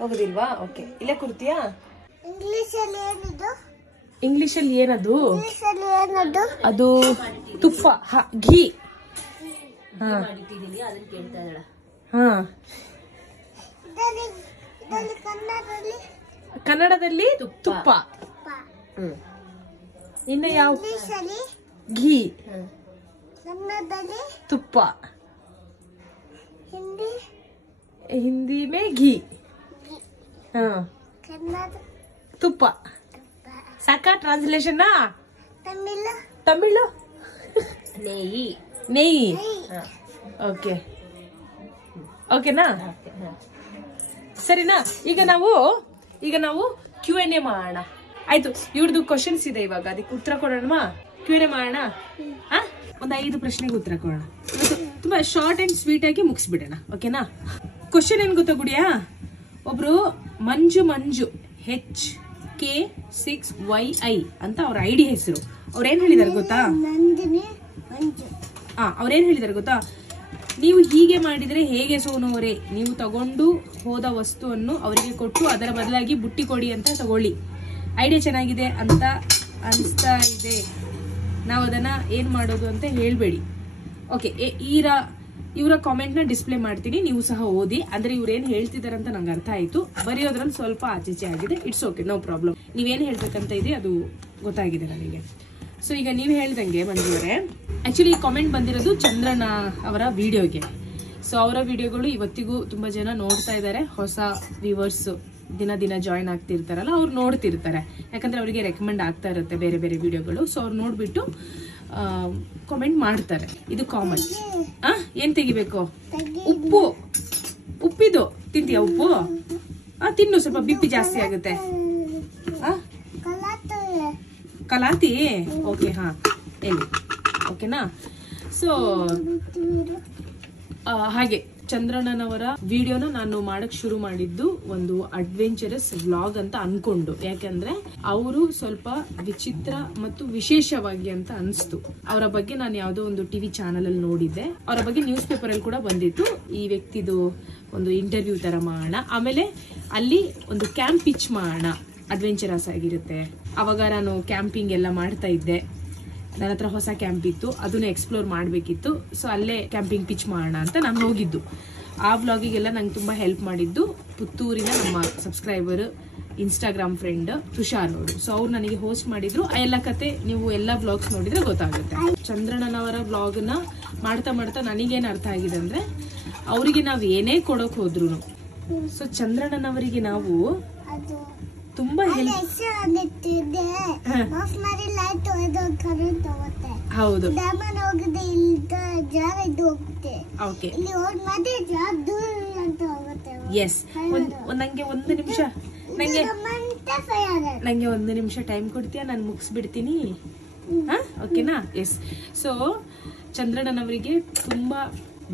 ಹೋಗುದಿಲ್ವಾ? ಓಕೆ, ಇಲ್ಲೇ ಕೂರ್ತೀಯಾ? ಇಂಗ್ಲಿಷಲ್ಲಿ ಏನದು? ಅದು ತುಪ್ಪ, ಘೀ. ಕನ್ನಡದಲ್ಲಿ ತುಪ್ಪ. ಇನ್ನು ಯಾವ? ಘೀ, ತುಪ್ಪ. ಹಿಂದಿ ಮೇ ಘೀ. ತುಪ್ಪ. ಸಾಕಾ ಟ್ರಾನ್ಸ್ಲೇಷನ್? ತಮಿಳು ನೆಯ್ಯಿ. ನೆಯ್ಯಿ. ಓಕೆ, ಓಕೆನಾ? ಸರಿನಾ? ಈಗ ನಾವು Q&A ಮಾಡೋಣ. ಆಯ್ತು, ಇವ್ರದ್ದು ಕ್ವಶನ್ಸ್ ಇದೆ ಇವಾಗ, ಅದಕ್ಕೆ ಉತ್ತರ ಕೊಡೋಣ. Q&A ಮಾಡೋಣ. ಒಂದು 5 ಪ್ರಶ್ನೆಗೆ ಉತ್ತರ ಕೊಡೋಣ. ತುಂಬಾ ಶಾರ್ಟ್ ಅಂಡ್ ಸ್ವೀಟ್ ಆಗಿ ಮುಗಿಸ್ಬಿಡೋಣ. ಓಕೆನಾ? ಕ್ವಶನ್ ಏನ್ ಗೊತ್ತಾ ಗುಡಿಯಾ? ಒಬ್ರು ಮಂಜು HK6YI ಅಂತ ಅವ್ರ ಐಡಿ ಹೆಸರು. ಅವ್ರೇನ್ ಹೇಳಿದಾರೆ ಗೊತ್ತಾ? ಅವ್ರೇನ್ ಹೇಳಿದಾರೆ ಗೊತ್ತಾ? ನೀವು ಹೀಗೆ ಮಾಡಿದ್ರೆ ಹೇಗೆ ಸೋನೋರೆ, ನೀವು ತಗೊಂಡು ಹೋದ ವಸ್ತುವನ್ನು ಅವರಿಗೆ ಕೊಟ್ಟು ಅದರ ಬದಲಾಗಿ ಬುಟ್ಟಿ ಕೊಡಿ ಅಂತ ತಗೊಳ್ಳಿ. ಐಡಿಯಾ ಚೆನ್ನಾಗಿದೆ ಅಂತ ಅನಿಸ್ತಾ ಇದೆ, ನಾವು ಅದನ್ನ ಏನ್ ಮಾಡೋದು ಅಂತ ಹೇಳ್ಬೇಡಿ. ಓಕೆ, ಇವರ ಕಾಮೆಂಟ್ ನ ಡಿಸ್ಪ್ಲೇ ಮಾಡ್ತೀನಿ, ನೀವು ಸಹ ಓದಿ. ಅಂದ್ರೆ ಇವ್ರೇನ್ ಹೇಳ್ತಿದಾರೆ ಅಂತ ನಂಗೆ ಅರ್ಥ ಆಯ್ತು. ಬರೆಯೋದ್ರಲ್ಲಿ ಸ್ವಲ್ಪ ಆಚೆಚೆ ಆಗಿದೆ. It's okay, no problem. ನೀವೇನ್ ಹೇಳ್ಬೇಕಂತ ಇದೆ ಅದು ಗೊತ್ತಾಗಿದೆ ನನಗೆ. ಸೊ ಈಗ ನೀವು ಹೇಳ್ದಂಗೆ ಮಂಜುವರೆ, ಆಕ್ಚುಲಿ ಕಾಮೆಂಟ್ ಬಂದಿರೋದು ಚಂದ್ರಣ್ಣ ಅವರ ವಿಡಿಯೋಗೆ. ಸೊ ಅವರ ವಿಡಿಯೋಗಳು ಇವತ್ತಿಗೂ ತುಂಬಾ ಜನ ನೋಡ್ತಾ ಇದ್ದಾರೆ. ಹೊಸ ವ್ಯೂವರ್ಸ್ ದಿನ ಜಾಯಿನ್ ಆಗ್ತಿರ್ತಾರಲ್ಲ, ಅವ್ರು ನೋಡ್ತಿರ್ತಾರೆ. ಯಾಕಂದ್ರೆ ಅವರಿಗೆ ರೆಕಮೆಂಡ್ ಆಗ್ತಾ ಇರುತ್ತೆ ಬೇರೆ ಬೇರೆ ವಿಡಿಯೋಗಳು. ಸೊ ಅವ್ರು ನೋಡ್ಬಿಟ್ಟು ಕಾಮೆಂಟ್ ಮಾಡ್ತಾರೆ. ಇದು ಕಾಮನ್. ಏನ್ ತೆಗಿಬೇಕು? ಉಪ್ಪಿದು ತಿಂತೀಯ? ಉಪ್ಪು ತಿನ್ನು, ಸ್ವಲ್ಪ ಬಿಪಿ ಜಾಸ್ತಿ ಆಗುತ್ತೆ. ಕಲಾತಿ? ಓಕೆ, ಹಾ ಎಲ್ಲಿ, ಓಕೆನಾ? ಸೊ ಹಾಗೆ ಚಂದ್ರಣ್ಣನವರ ವಿಡಿಯೋನ ನಾನು ಮಾಡಕ್ ಶುರು ಮಾಡಿದ್ದು ಒಂದು ಅಡ್ವೆಂಚರಸ್ ವ್ಲಾಗ್ ಅಂತ ಅನ್ಕೊಂಡು. ಯಾಕಂದ್ರೆ ಅವರು ಸ್ವಲ್ಪ ವಿಚಿತ್ರ ಮತ್ತು ವಿಶೇಷವಾಗಿ ಅಂತ ಅನ್ಸ್ತು. ಅವರ ಬಗ್ಗೆ ನಾನು ಯಾವ್ದೋ ಒಂದು ಟಿವಿ ಚಾನಲ್ ಅಲ್ಲಿ ನೋಡಿದ್ದೆ. ಅವರ ಬಗ್ಗೆ ನ್ಯೂಸ್ ಪೇಪರ್ ಅಲ್ಲಿ ಕೂಡ ಬಂದಿತ್ತು, ಈ ವ್ಯಕ್ತಿದು ಒಂದು ಇಂಟರ್ವ್ಯೂ ತರ ಮಾಡೋಣ, ಆಮೇಲೆ ಅಲ್ಲಿ ಒಂದು ಕ್ಯಾಂಪ್ ಪಿಚ್ ಮಾಡೋಣ, ಅಡ್ವೆಂಚರಸ್ ಆಗಿರುತ್ತೆ. ಅವಾಗ ನಾನು ಕ್ಯಾಂಪಿಂಗ್ ಎಲ್ಲ ಮಾಡ್ತಾ ಇದ್ದೆ. ನನ್ನ ಹತ್ರ ಹೊಸ ಕ್ಯಾಂಪ್ ಇತ್ತು, ಅದನ್ನ ಎಕ್ಸ್ಪ್ಲೋರ್ ಮಾಡಬೇಕಿತ್ತು. ಸೊ ಅಲ್ಲೇ ಕ್ಯಾಂಪಿಂಗ್ ಪಿಚ್ ಮಾಡೋಣ ಅಂತ ನಾನು ಹೋಗಿದ್ದು. ಆ ವ್ಲಾಗಿಗೆಲ್ಲ ನಂಗೆ ತುಂಬಾ ಹೆಲ್ಪ್ ಮಾಡಿದ್ದು ಪುತ್ತೂರಿನ ನಮ್ಮ ಸಬ್ಸ್ಕ್ರೈಬರ್, ಇನ್ಸ್ಟಾಗ್ರಾಮ್ ಫ್ರೆಂಡ್ ತುಷಾರ್ ಅವರು. ಸೊ ಅವ್ರು ನನಗೆ ಹೋಸ್ಟ್ ಮಾಡಿದ್ರು. ಆ ಎಲ್ಲ ಕತೆ ನೀವು ಎಲ್ಲ ವ್ಲಾಗ್ಸ್ ನೋಡಿದ್ರೆ ಗೊತ್ತಾಗುತ್ತೆ. ಚಂದ್ರಣ್ಣನವರ ವ್ಲಾಗ್ ನ ಮಾಡ್ತಾ ಮಾಡ್ತಾ ನನಗೇನ್ ಅರ್ಥ ಆಗಿದೆ ಅಂದ್ರೆ, ಅವರಿಗೆ ನಾವ್ ಏನೇ ಕೊಡಕ್ ಹೋದ್ರು, ಸೊ ಚಂದ್ರಣ್ಣನವರಿಗೆ ನಾವು ತುಂಬಾ ಹೌದು. ಎಸ್, ನಂಗೆ ಒಂದು ನಿಮಿಷ ಟೈಮ್ ಕೊಡ್ತೀಯಾ? ನಾನು ಮುಗಿಸ್ಬಿಡ್ತೀನಿ, ಓಕೆನಾ? ಎಸ್. ಸೊ ಚಂದ್ರಣ್ಣನವರಿಗೆ ತುಂಬಾ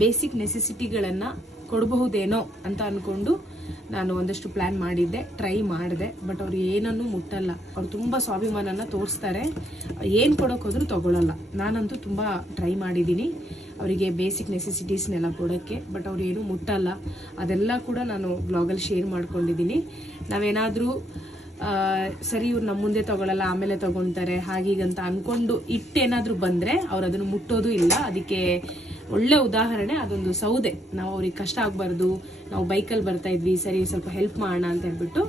ಬೇಸಿಕ್ ನೆಸೆಸಿಟಿಗಳನ್ನ ಕೊಡಬಹುದೇನೋ ಅಂತ ಅನ್ಕೊಂಡು ನಾನು ಒಂದಷ್ಟು ಪ್ಲಾನ್ ಮಾಡಿದ್ದೆ, ಟ್ರೈ ಮಾಡಿದೆ. ಬಟ್ ಅವ್ರು ಏನನ್ನೂ ಮುಟ್ಟಲ್ಲ. ಅವ್ರು ತುಂಬಾ ಸ್ವಾಭಿಮಾನನ ತೋರಿಸ್ತಾರೆ. ಏನ್ ಕೊಡೋಕ್ ಹೋದ್ರು ತಗೊಳಲ್ಲ. ನಾನಂತೂ ತುಂಬಾ ಟ್ರೈ ಮಾಡಿದ್ದೀನಿ ಅವರಿಗೆ ಬೇಸಿಕ್ ನೆಸೆಸಿಟೀಸ್ನೆಲ್ಲ ಕೊಡೋಕ್ಕೆ. ಬಟ್ ಅವ್ರು ಏನು ಮುಟ್ಟಲ್ಲ. ಅದೆಲ್ಲ ಕೂಡ ನಾನು ಬ್ಲಾಗಲ್ಲಿ ಶೇರ್ ಮಾಡ್ಕೊಂಡಿದ್ದೀನಿ. ನಾವೇನಾದ್ರೂ ಸರಿ ಇವ್ರು ನಮ್ಮ ಮುಂದೆ ತಗೊಳಲ್ಲ, ಆಮೇಲೆ ತಗೊಂತಾರೆ ಹಾಗೀಗಂತ ಅನ್ಕೊಂಡು ಇಟ್ಟೇನಾದ್ರೂ ಬಂದ್ರೆ ಅವ್ರು ಅದನ್ನು ಮುಟ್ಟೋದು ಇಲ್ಲ. ಅದಕ್ಕೆ ಒಳ್ಳೆ ಉದಾಹರಣೆ ಅದೊಂದು ಸೌದೆ. ನಾವು ಅವ್ರಿಗೆ ಕಷ್ಟ ಆಗ್ಬಾರ್ದು, ನಾವು ಬೈಕಲ್ಲಿ ಬರ್ತಾ ಇದ್ವಿ, ಸರಿ ಸ್ವಲ್ಪ ಹೆಲ್ಪ್ ಮಾಡೋಣ ಅಂತ ಹೇಳ್ಬಿಟ್ಟು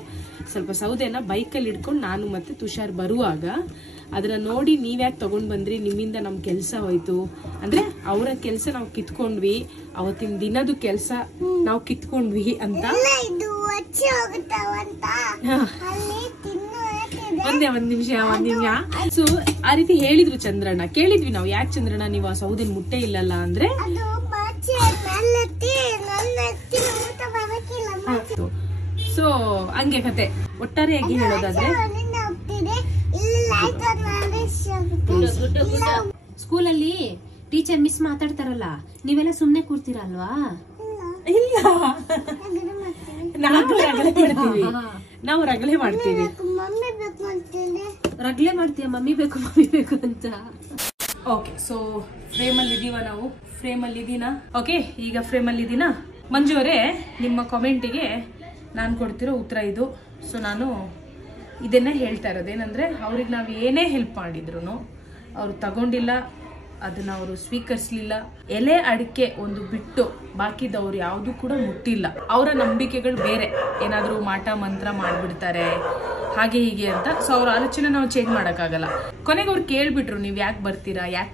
ಸ್ವಲ್ಪ ಸೌದೆನ ಬೈಕಲ್ಲಿ ಇಟ್ಕೊಂಡು ನಾನು ಮತ್ತೆ ತುಷಾರ್ ಬರುವಾಗ ಅದನ್ನ ನೋಡಿ, ನೀವ್ಯಾಕೆ ತಗೊಂಡ್ ಬಂದ್ರಿ, ನಿಮ್ಮಿಂದ ನಮ್ ಕೆಲ್ಸ ಹೋಯ್ತು ಅಂದ್ರೆ ಅವರ ಕೆಲ್ಸ ನಾವು ಕಿತ್ಕೊಂಡ್ವಿ, ಅವತ್ತಿನ ದಿನದ ಕೆಲ್ಸ ನಾವು ಕಿತ್ಕೊಂಡ್ವಿ ಅಂತ. ಒಂದ್ ನಿಮಿಷ. ಸೊ ಆ ರೀತಿ ಹೇಳಿದ್ರು ಚಂದ್ರಣ್ಣ. ಕೇಳಿದ್ವಿ ನಾವು, ಯಾಕೆ ಚಂದ್ರಣ್ಣ ನೀವು ಆ ಸೌದೆನ್ ಮುಟ್ಟೆ ಇಲ್ಲಲ್ಲ ಅಂದ್ರೆ, ಸೊ ಹಂಗೆ ಕತೆ. ಒಟ್ಟಾರೆಯಾಗಿ ಹೇಳೋದಾದ್ರೆ, ಸ್ಕೂಲಲ್ಲಿ ಟೀಚರ್ ಮಿಸ್ ಮಾತಾಡ್ತಾರಲ್ಲ, ನೀವೆಲ್ಲ ಸುಮ್ನೆ ಕೂರ್ತೀರಲ್ವಾ? ಇಲ್ಲ, ನಾವು ರಗಳೆ ಮಾಡ್ತೀವಿ. ರಗಳೆ ಮಾಡ್ತೀಯ? ಮಮ್ಮಿ ಬೇಕು ಅಂತ. ಓಕೆ, ಸೊ ಫ್ರೇಮ್ ಅಲ್ಲಿ ಇದೀವ ನಾವು. ಫ್ರೇಮ್ ಅಲ್ಲಿ ಇದೀನಾ? ಓಕೆ, ಈಗ ಫ್ರೇಮ್ ಅಲ್ಲಿ ಇದೀನಾ? ಮಂಜು ಅವರೇ, ನಿಮ್ಮ ಕಾಮೆಂಟಿಗೆ ನಾನು ಕೊಡ್ತಿರೋ ಉತ್ತರ ಇದು. ಸೊ ನಾನು ಇದನ್ನೇ ಹೇಳ್ತಾ ಇರೋದೇನಂದ್ರೆ, ಅವ್ರಿಗೆ ನಾವು ಏನೇ ಹೆಲ್ಪ್ ಮಾಡಿದ್ರು ಅವ್ರು ತಗೊಂಡಿಲ್ಲ, ಅದನ್ನ ಅವರು ಸ್ವೀಕರಿಸಲಿಲ್ಲ. ಎಲೆ ಅಡಿಕೆ ಒಂದು ಬಿಟ್ಟು ಬಾಕಿದವ್ರು ಯಾವ್ದು ಕೂಡ ಮುಟ್ಟಿಲ್ಲ. ಅವರ ನಂಬಿಕೆಗಳು ಬೇರೆ, ಏನಾದ್ರೂ ಮಾಟ ಮಂತ್ರ ಮಾಡ್ಬಿಡ್ತಾರೆ ಹಾಗೆ ಹೀಗೆ ಅಂತ. ಸೊ ಅವ್ರ ಆಲೋಚನೆ ನಾವು ಚೇಂಜ್ ಮಾಡಕ್ಕಾಗಲ್ಲ. ಕೊನೆಗೆ ಅವ್ರು ಕೇಳ್ಬಿಟ್ರು, ನೀವ್ ಯಾಕೆ ಬರ್ತೀರಾ, ಯಾಕೆ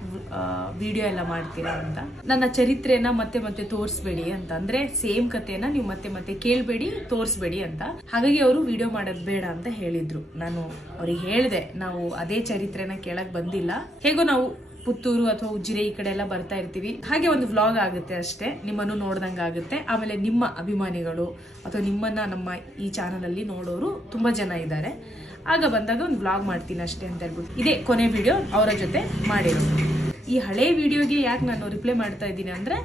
ವಿಡಿಯೋ ಎಲ್ಲ ಮಾಡ್ತೀರಾ ಅಂತ. ನನ್ನ ಚರಿತ್ರೆನ ಮತ್ತೆ ಮತ್ತೆ ತೋರಿಸ್ಬೇಡಿ ಅಂತ, ಅಂದ್ರೆ ಸೇಮ್ ಕಥೆನ ನೀವು ಮತ್ತೆ ಮತ್ತೆ ಕೇಳ್ಬೇಡಿ, ತೋರಿಸ್ಬೇಡಿ ಅಂತ. ಹಾಗಾಗಿ ಅವರು ವಿಡಿಯೋ ಮಾಡೋದ್ ಬೇಡ ಅಂತ ಹೇಳಿದ್ರು. ನಾನು ಅವ್ರಿಗೆ ಹೇಳಿದೆ, ನಾವು ಅದೇ ಚರಿತ್ರೆನ ಕೇಳಕ್ ಬಂದಿಲ್ಲ, ಹೇಗೋ ನಾವು ಪುತ್ತೂರು ಅಥವಾ ಉಜಿರೆ ಈ ಕಡೆ ಎಲ್ಲ ಬರ್ತಾ ಇರ್ತೀವಿ, ಹಾಗೆ ಒಂದು ವ್ಲಾಗ್ ಆಗುತ್ತೆ ಅಷ್ಟೇ, ನಿಮ್ಮನ್ನು ನೋಡ್ದಂಗ ಆಗುತ್ತೆ. ಆಮೇಲೆ ನಿಮ್ಮ ಅಭಿಮಾನಿಗಳು ಅಥವಾ ನಿಮ್ಮನ್ನ ನಮ್ಮ ಈ ಚಾನಲ್ ಅಲ್ಲಿ ನೋಡೋರು ತುಂಬಾ ಜನ ಇದ್ದಾರೆ. ಆಗ ಬಂದಾಗ ಒಂದು ವ್ಲಾಗ್ ಮಾಡ್ತೀನಿ ಅಷ್ಟೇ ಅಂತ ಹೇಳ್ಬಿಟ್ಟು ಇದೇ ಕೊನೆ ವಿಡಿಯೋ ಅವರ ಜೊತೆ ಮಾಡಿರೋದು. ಈ ಹಳೆ ವಿಡಿಯೋಗೆ ಯಾಕೆ ನಾನು ರಿಪ್ಲೈ ಮಾಡ್ತಾ ಇದ್ದೀನಿ ಅಂದ್ರೆ,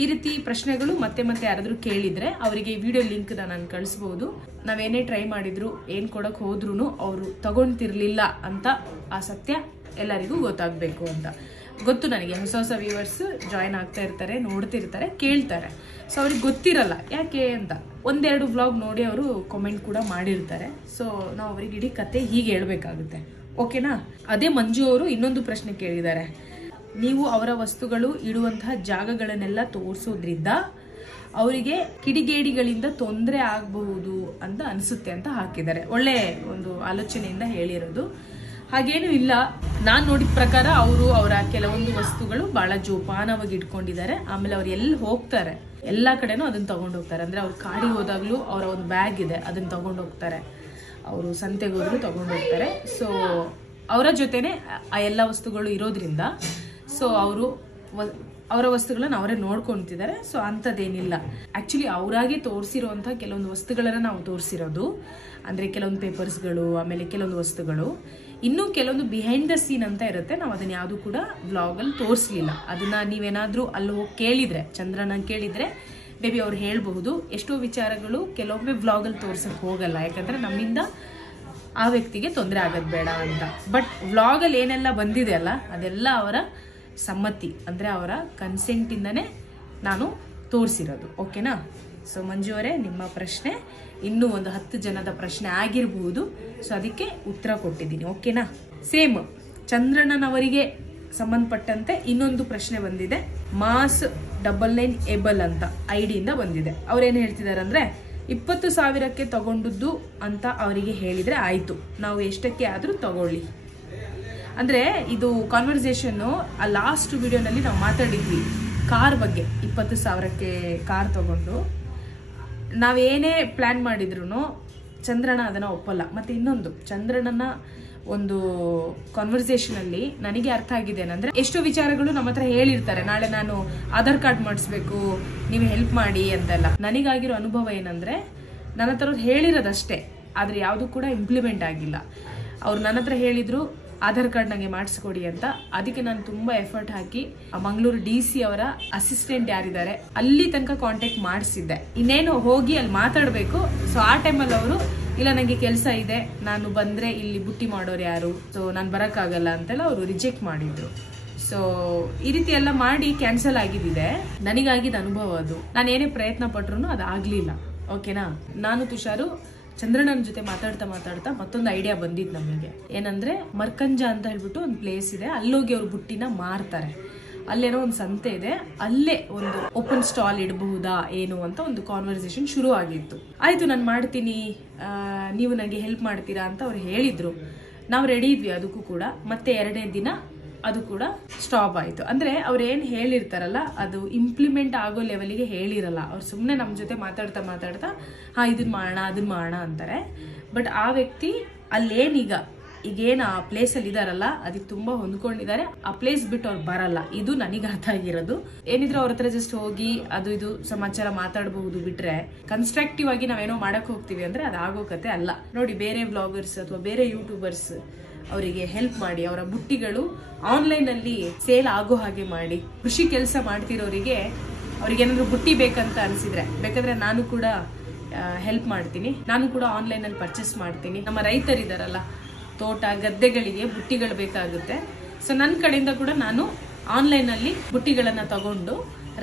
ಈ ರೀತಿ ಪ್ರಶ್ನೆಗಳು ಮತ್ತೆ ಮತ್ತೆ ಯಾರಾದ್ರೂ ಕೇಳಿದ್ರೆ ಅವರಿಗೆ ವಿಡಿಯೋ ಲಿಂಕ್ ನಾನು ಕಳಿಸಬಹುದು. ನಾವೇನೇ ಟ್ರೈ ಮಾಡಿದ್ರು, ಏನ್ ಕೊಡಕ್ ಹೋದ್ರು ಅವರು ತಗೊಂತಿರ್ಲಿಲ್ಲ ಅಂತ ಆ ಸತ್ಯ ಎಲ್ಲರಿಗೂ ಗೊತ್ತಾಗ್ಬೇಕು ಅಂತ. ಗೊತ್ತು ನನಗೆ, ಹೊಸ ಹೊಸ ವ್ಯೂವರ್ಸ್ ಜಾಯಿನ್ ಆಗ್ತಾ ಇರ್ತಾರೆ, ನೋಡ್ತಿರ್ತಾರೆ, ಕೇಳ್ತಾರೆ. ಸೊ ಅವ್ರಿಗೆ ಗೊತ್ತಿರಲ್ಲ ಯಾಕೆ ಅಂತ. ಒಂದೆರಡು ವ್ಲಾಗ್ ನೋಡಿ ಅವರು ಕಾಮೆಂಟ್ ಕೂಡ ಮಾಡಿರ್ತಾರೆ. ಸೊ ನಾವು ಅವ್ರಿಗೆ ಇಡೀ ಕತೆ ಹೀಗೆ ಹೇಳ್ಬೇಕಾಗುತ್ತೆ, ಓಕೆನಾ? ಅದೇ ಮಂಜು ಅವರು ಇನ್ನೊಂದು ಪ್ರಶ್ನೆ ಕೇಳಿದ್ದಾರೆ, ನೀವು ಅವರ ವಸ್ತುಗಳು ಇಡುವಂತಹ ಜಾಗಗಳನ್ನೆಲ್ಲ ತೋರಿಸೋದ್ರಿಂದ ಅವರಿಗೆ ಕಿಡಿಗೇಡಿಗಳಿಂದ ತೊಂದರೆ ಆಗಬಹುದು ಅಂತ ಅನಿಸುತ್ತೆ ಅಂತ ಹಾಕಿದ್ದಾರೆ. ಒಳ್ಳೆ ಒಂದು ಆಲೋಚನೆಯಿಂದ ಹೇಳಿರೋದು. ಹಾಗೇನು ಇಲ್ಲ, ನಾನ್ ನೋಡಿದ ಪ್ರಕಾರ ಅವರು ಅವರ ಕೆಲವೊಂದು ವಸ್ತುಗಳು ಬಹಳ ಜೋಪಾನವಾಗಿ ಇಟ್ಕೊಂಡಿದ್ದಾರೆ. ಆಮೇಲೆ ಅವ್ರು ಎಲ್ಲಿ ಹೋಗ್ತಾರೆ ಎಲ್ಲಾ ಕಡೆನೂ ಅದನ್ನ ತಗೊಂಡು ಹೋಗ್ತಾರೆ. ಅಂದ್ರೆ ಅವ್ರು ಕಾಡಿಗೆ ಹೋದಾಗ್ಲೂ ಅವರ ಒಂದು ಬ್ಯಾಗ್ ಇದೆ, ಅದನ್ನ ತಗೊಂಡು ಹೋಗ್ತಾರೆ. ಅವರು ಸಂತೆಗೆ ಹೋದ್ರು ತಗೊಂಡು ಹೋಗ್ತಾರೆ. ಸೊ ಅವರ ಜೊತೆನೆ ಆ ಎಲ್ಲ ವಸ್ತುಗಳು ಇರೋದ್ರಿಂದ ಸೊ ಅವರ ವಸ್ತುಗಳನ್ನ ಅವರೇ ನೋಡ್ಕೊಂತಿದ್ದಾರೆ. ಸೊ ಅಂಥದ್ದೇನಿಲ್ಲ. ಆಕ್ಚುಲಿ ಅವರಾಗೆ ತೋರಿಸಿರುವಂಥ ಕೆಲವೊಂದು ವಸ್ತುಗಳನ್ನ ನಾವು ತೋರಿಸಿರೋದು, ಅಂದ್ರೆ ಕೆಲವೊಂದು ಪೇಪರ್ಸ್ಗಳು, ಆಮೇಲೆ ಕೆಲವೊಂದು ವಸ್ತುಗಳು, ಇನ್ನೂ ಕೆಲವೊಂದು ಬಿಹೈಂಡ್ ದ ಸೀನ್ ಅಂತ ಇರುತ್ತೆ. ನಾವು ಅದನ್ನ ಯಾವುದು ಕೂಡ ವ್ಲಾಗಲ್ಲಿ ತೋರಿಸ್ಲಿಲ್ಲ. ಅದನ್ನ ನೀವೇನಾದ್ರೂ ಅಲ್ಲಿ ಹೋಗಿ ಕೇಳಿದ್ರೆ, ಚಂದ್ರನ ಕೇಳಿದ್ರೆ ಮೇ ಬಿ ಅವ್ರು ಹೇಳ್ಬಹುದು. ಎಷ್ಟೋ ವಿಚಾರಗಳು ಕೆಲವೊಮ್ಮೆ ವ್ಲಾಗಲ್ಲಿ ತೋರ್ಸಕ್ ಹೋಗಲ್ಲ, ಯಾಕಂದ್ರೆ ನಮ್ಮಿಂದ ಆ ವ್ಯಕ್ತಿಗೆ ತೊಂದರೆ ಆಗೋದು ಬೇಡ ಅಂತ. ಬಟ್ ವ್ಲಾಗಲ್ಲಿ ಏನೆಲ್ಲ ಬಂದಿದೆ ಅಲ್ಲ, ಅದೆಲ್ಲ ಅವರ ಸಮ್ಮತಿ, ಅಂದ್ರೆ ಅವರ ಕನ್ಸೆಂಟ್ ಇಂದನೇ ನಾನು ತೋರಿಸಿರೋದು. ಓಕೆನಾ? ಸೊ ಮಂಜು ಅವರೇ, ನಿಮ್ಮ ಪ್ರಶ್ನೆ ಇನ್ನೂ ಒಂದು 10 ಜನದ ಪ್ರಶ್ನೆ ಆಗಿರಬಹುದು. ಸೊ ಅದಕ್ಕೆ ಉತ್ತರ ಕೊಟ್ಟಿದ್ದೀನಿ. ಓಕೆನಾ? ಸೇಮ್ ಚಂದ್ರಣ್ಣನವರಿಗೆ ಸಂಬಂಧಪಟ್ಟಂತೆ ಇನ್ನೊಂದು ಪ್ರಶ್ನೆ ಬಂದಿದೆ. ಮಾಸ್ 99 ಏಬಲ್ ಅಂತ ಐಡಿಯಿಂದ ಬಂದಿದೆ. ಅವ್ರೇನು ಹೇಳ್ತಿದಾರೆ ಅಂದ್ರೆ 20,000ಕ್ಕೆ ತಗೊಂಡದ್ದು ಅಂತ ಅವರಿಗೆ ಹೇಳಿದ್ರೆ ಆಯ್ತು, ನಾವು ಎಷ್ಟಕ್ಕೆ ಆದ್ರೂ ತಗೊಳ್ಳಿ. ಅಂದ್ರೆ ಇದು ಕಾನ್ವರ್ಸೇಷನ್ ಆ ಲಾಸ್ಟ್ ವಿಡಿಯೋನಲ್ಲಿ ನಾವು ಮಾತಾಡಿದ್ವಿ ಕಾರ್ ಬಗ್ಗೆ. 20,000ಕ್ಕೆ ಕಾರ್ ತಗೊಂಡು ನಾವೇನೇ ಪ್ಲಾನ್ ಮಾಡಿದ್ರು ಚಂದ್ರಣ್ಣ ಅದನ್ನ ಒಪ್ಪಲ್ಲ. ಮತ್ತೆ ಇನ್ನೊಂದು, ಚಂದ್ರಣ್ಣನ ಒಂದು ಕಾನ್ವರ್ಸೇಷನ್ ಅಲ್ಲಿ ನನಗೆ ಅರ್ಥ ಆಗಿದೆ ಏನಂದ್ರೆ, ಎಷ್ಟೋ ವಿಚಾರಗಳು ನಮ್ಮ ಹತ್ರ ಹೇಳಿರ್ತಾರೆ, ನಾಳೆ ನಾನು ಆಧಾರ್ ಕಾರ್ಡ್ ಮಾಡಿಸ್ಬೇಕು, ನೀವು ಹೆಲ್ಪ್ ಮಾಡಿ ಅಂತೆಲ್ಲ. ನನಗಾಗಿರೋ ಅನುಭವ ಏನಂದ್ರೆ, ನನ್ನ ಹತ್ರ ಹೇಳಿರೋದಷ್ಟೇ, ಆದ್ರೆ ಯಾವುದು ಕೂಡ ಇಂಪ್ಲಿಮೆಂಟ್ ಆಗಿಲ್ಲ. ಅವ್ರು ನನ್ನ ಹತ್ರ ಹೇಳಿದ್ರು ಆಧಾರ್ ಕಾರ್ಡ್ ನಂಗೆ ಮಾಡಿಸ್ಕೊಡಿ ಅಂತ. ಅದಕ್ಕೆ ನಾನು ತುಂಬಾ ಎಫರ್ಟ್ ಹಾಕಿ ಮಂಗಳೂರು DC ಅವರ ಅಸಿಸ್ಟೆಂಟ್ ಯಾರಿದ್ದಾರೆ ಅಲ್ಲಿ ತನಕ ಕಾಂಟ್ಯಾಕ್ಟ್ ಮಾಡಿಸಿದ್ದೆ. ಇನ್ನೇನು ಹೋಗಿ ಅಲ್ಲಿ ಮಾತಾಡ್ಬೇಕು. ಸೊ ಆ ಟೈಮಲ್ಲಿ ಅವರು, ಇಲ್ಲ ನಂಗೆ ಕೆಲಸ ಇದೆ, ನಾನು ಬಂದ್ರೆ ಇಲ್ಲಿ ಬುಟ್ಟಿ ಮಾಡೋರು ಯಾರು, ಸೊ ನಾನು ಬರಕ್ಕಾಗಲ್ಲ ಅಂತೆಲ್ಲ ಅವರು ರಿಜೆಕ್ಟ್ ಮಾಡಿದ್ರು. ಸೊ ಈ ರೀತಿ ಎಲ್ಲ ಮಾಡಿ ಕ್ಯಾನ್ಸಲ್ ಆಗಿದ್ದಿದೆ. ನನಗಾಗಿದ್ದ ಅನುಭವ ಅದು. ನಾನು ಏನೇ ಪ್ರಯತ್ನ ಪಟ್ರು ಅದು ಆಗ್ಲಿಲ್ಲ. ಓಕೆನಾ? ನಾನು ತುಷಾರು ಚಂದ್ರಣ್ಣನ ಜೊತೆ ಮಾತಾಡ್ತಾ ಮತ್ತೊಂದು ಐಡಿಯಾ ಬಂದಿತ್ತು ನಮಗೆ. ಏನಂದ್ರೆ, ಮರ್ಕಂಜ ಅಂತ ಹೇಳ್ಬಿಟ್ಟು ಒಂದು ಪ್ಲೇಸ್ ಇದೆ, ಅಲ್ಲೋಗಿ ಅವ್ರು ಬುಟ್ಟಿನ ಮಾರ್ತಾರೆ. ಅಲ್ಲೇನೋ ಒಂದು ಸಂತೆ ಇದೆ, ಅಲ್ಲೇ ಒಂದು ಓಪನ್ ಸ್ಟಾಲ್ ಇಡಬಹುದಾ ಏನು ಅಂತ ಒಂದು ಕಾನ್ವರ್ಸೇಷನ್ ಶುರು ಆಗಿತ್ತು. ಆಯ್ತು, ನಾನು ಮಾಡ್ತೀನಿ, ನೀವು ನನಗೆ ಹೆಲ್ಪ್ ಮಾಡ್ತೀರಾ ಅಂತ ಅವ್ರು ಹೇಳಿದ್ರು. ನಾವು ರೆಡಿ ಇದ್ವಿ ಅದಕ್ಕೂ ಕೂಡ. ಮತ್ತೆ 2ನೇ ದಿನ ಅದು ಕೂಡ ಸ್ಟಾಪ್ ಆಯ್ತು. ಅಂದ್ರೆ ಅವ್ರು ಏನ್ ಹೇಳಿರ್ತಾರಲ್ಲ, ಅದು ಇಂಪ್ಲಿಮೆಂಟ್ ಆಗೋ ಲೆವೆಲ್ಗೆ ಹೇಳಿರಲ್ಲ. ಅವ್ರು ಸುಮ್ಮನೆ ನಮ್ಮ ಜೊತೆ ಮಾತಾಡ್ತಾ ಹಾ ಇದನ್ನ ಮಾಡೋಣ ಅಂತಾರೆ. ಬಟ್ ಆ ವ್ಯಕ್ತಿ ಈಗೇನು ಆ ಪ್ಲೇಸ್ ಅಲ್ಲಿ ಇದಾರಲ್ಲ, ಅದಕ್ಕೆ ತುಂಬಾ ಹೊಂದ್ಕೊಂಡಿದ್ದಾರೆ. ಆ ಪ್ಲೇಸ್ ಬಿಟ್ಟು ಅವ್ರು ಬರಲ್ಲ. ಇದು ನನಗೆ ಅರ್ಥ ಆಗಿರೋದು. ಏನಿದ್ರು ಅವ್ರ ಹತ್ರ ಜಸ್ಟ್ ಹೋಗಿ ಅದು ಇದು ಸಮಾಚಾರ ಮಾತಾಡಬಹುದು ಬಿಟ್ರೆ, ಕನ್ಸ್ಟ್ರಕ್ಟಿವ್ ಆಗಿ ನಾವೇನೋ ಮಾಡಕ್ ಹೋಗ್ತೀವಿ ಅಂದ್ರೆ ಅದು ಆಗೋ ಕತೆ ಅಲ್ಲ. ನೋಡಿ, ಬೇರೆ ಬ್ಲಾಗರ್ಸ್ ಅಥವಾ ಬೇರೆ ಯೂಟ್ಯೂಬರ್ಸ್ ಅವರಿಗೆ ಹೆಲ್ಪ್ ಮಾಡಿ, ಅವರ ಬುಟ್ಟಿಗಳು ಆನ್ಲೈನ್ ಅಲ್ಲಿ ಸೇಲ್ ಆಗೋ ಹಾಗೆ ಮಾಡಿ. ಕೃಷಿ ಕೆಲಸ ಮಾಡ್ತಿರೋರಿಗೆ ಅವ್ರಿಗೆ ಏನಾದ್ರು ಬುಟ್ಟಿ ಬೇಕಂತ ಅನ್ಸಿದ್ರೆ ಬೇಕಾದ್ರೆ ನಾನು ಕೂಡ ಹೆಲ್ಪ್ ಮಾಡ್ತೀನಿ. ನಾನು ಕೂಡ ಆನ್ಲೈನ್ ಅಲ್ಲಿ ಪರ್ಚೇಸ್ ಮಾಡ್ತೀನಿ. ನಮ್ಮ ರೈತರಿದಾರಲ್ಲ, ತೋಟ ಗದ್ದೆಗಳಿಗೆ ಬುಟ್ಟಿಗಳು ಬೇಕಾಗುತ್ತೆ. ಸೊ ನನ್ನ ಕಡೆಯಿಂದ ಕೂಡ ನಾನು ಆನ್ಲೈನ್ ಅಲ್ಲಿ ಬುಟ್ಟಿಗಳನ್ನ ತಗೊಂಡು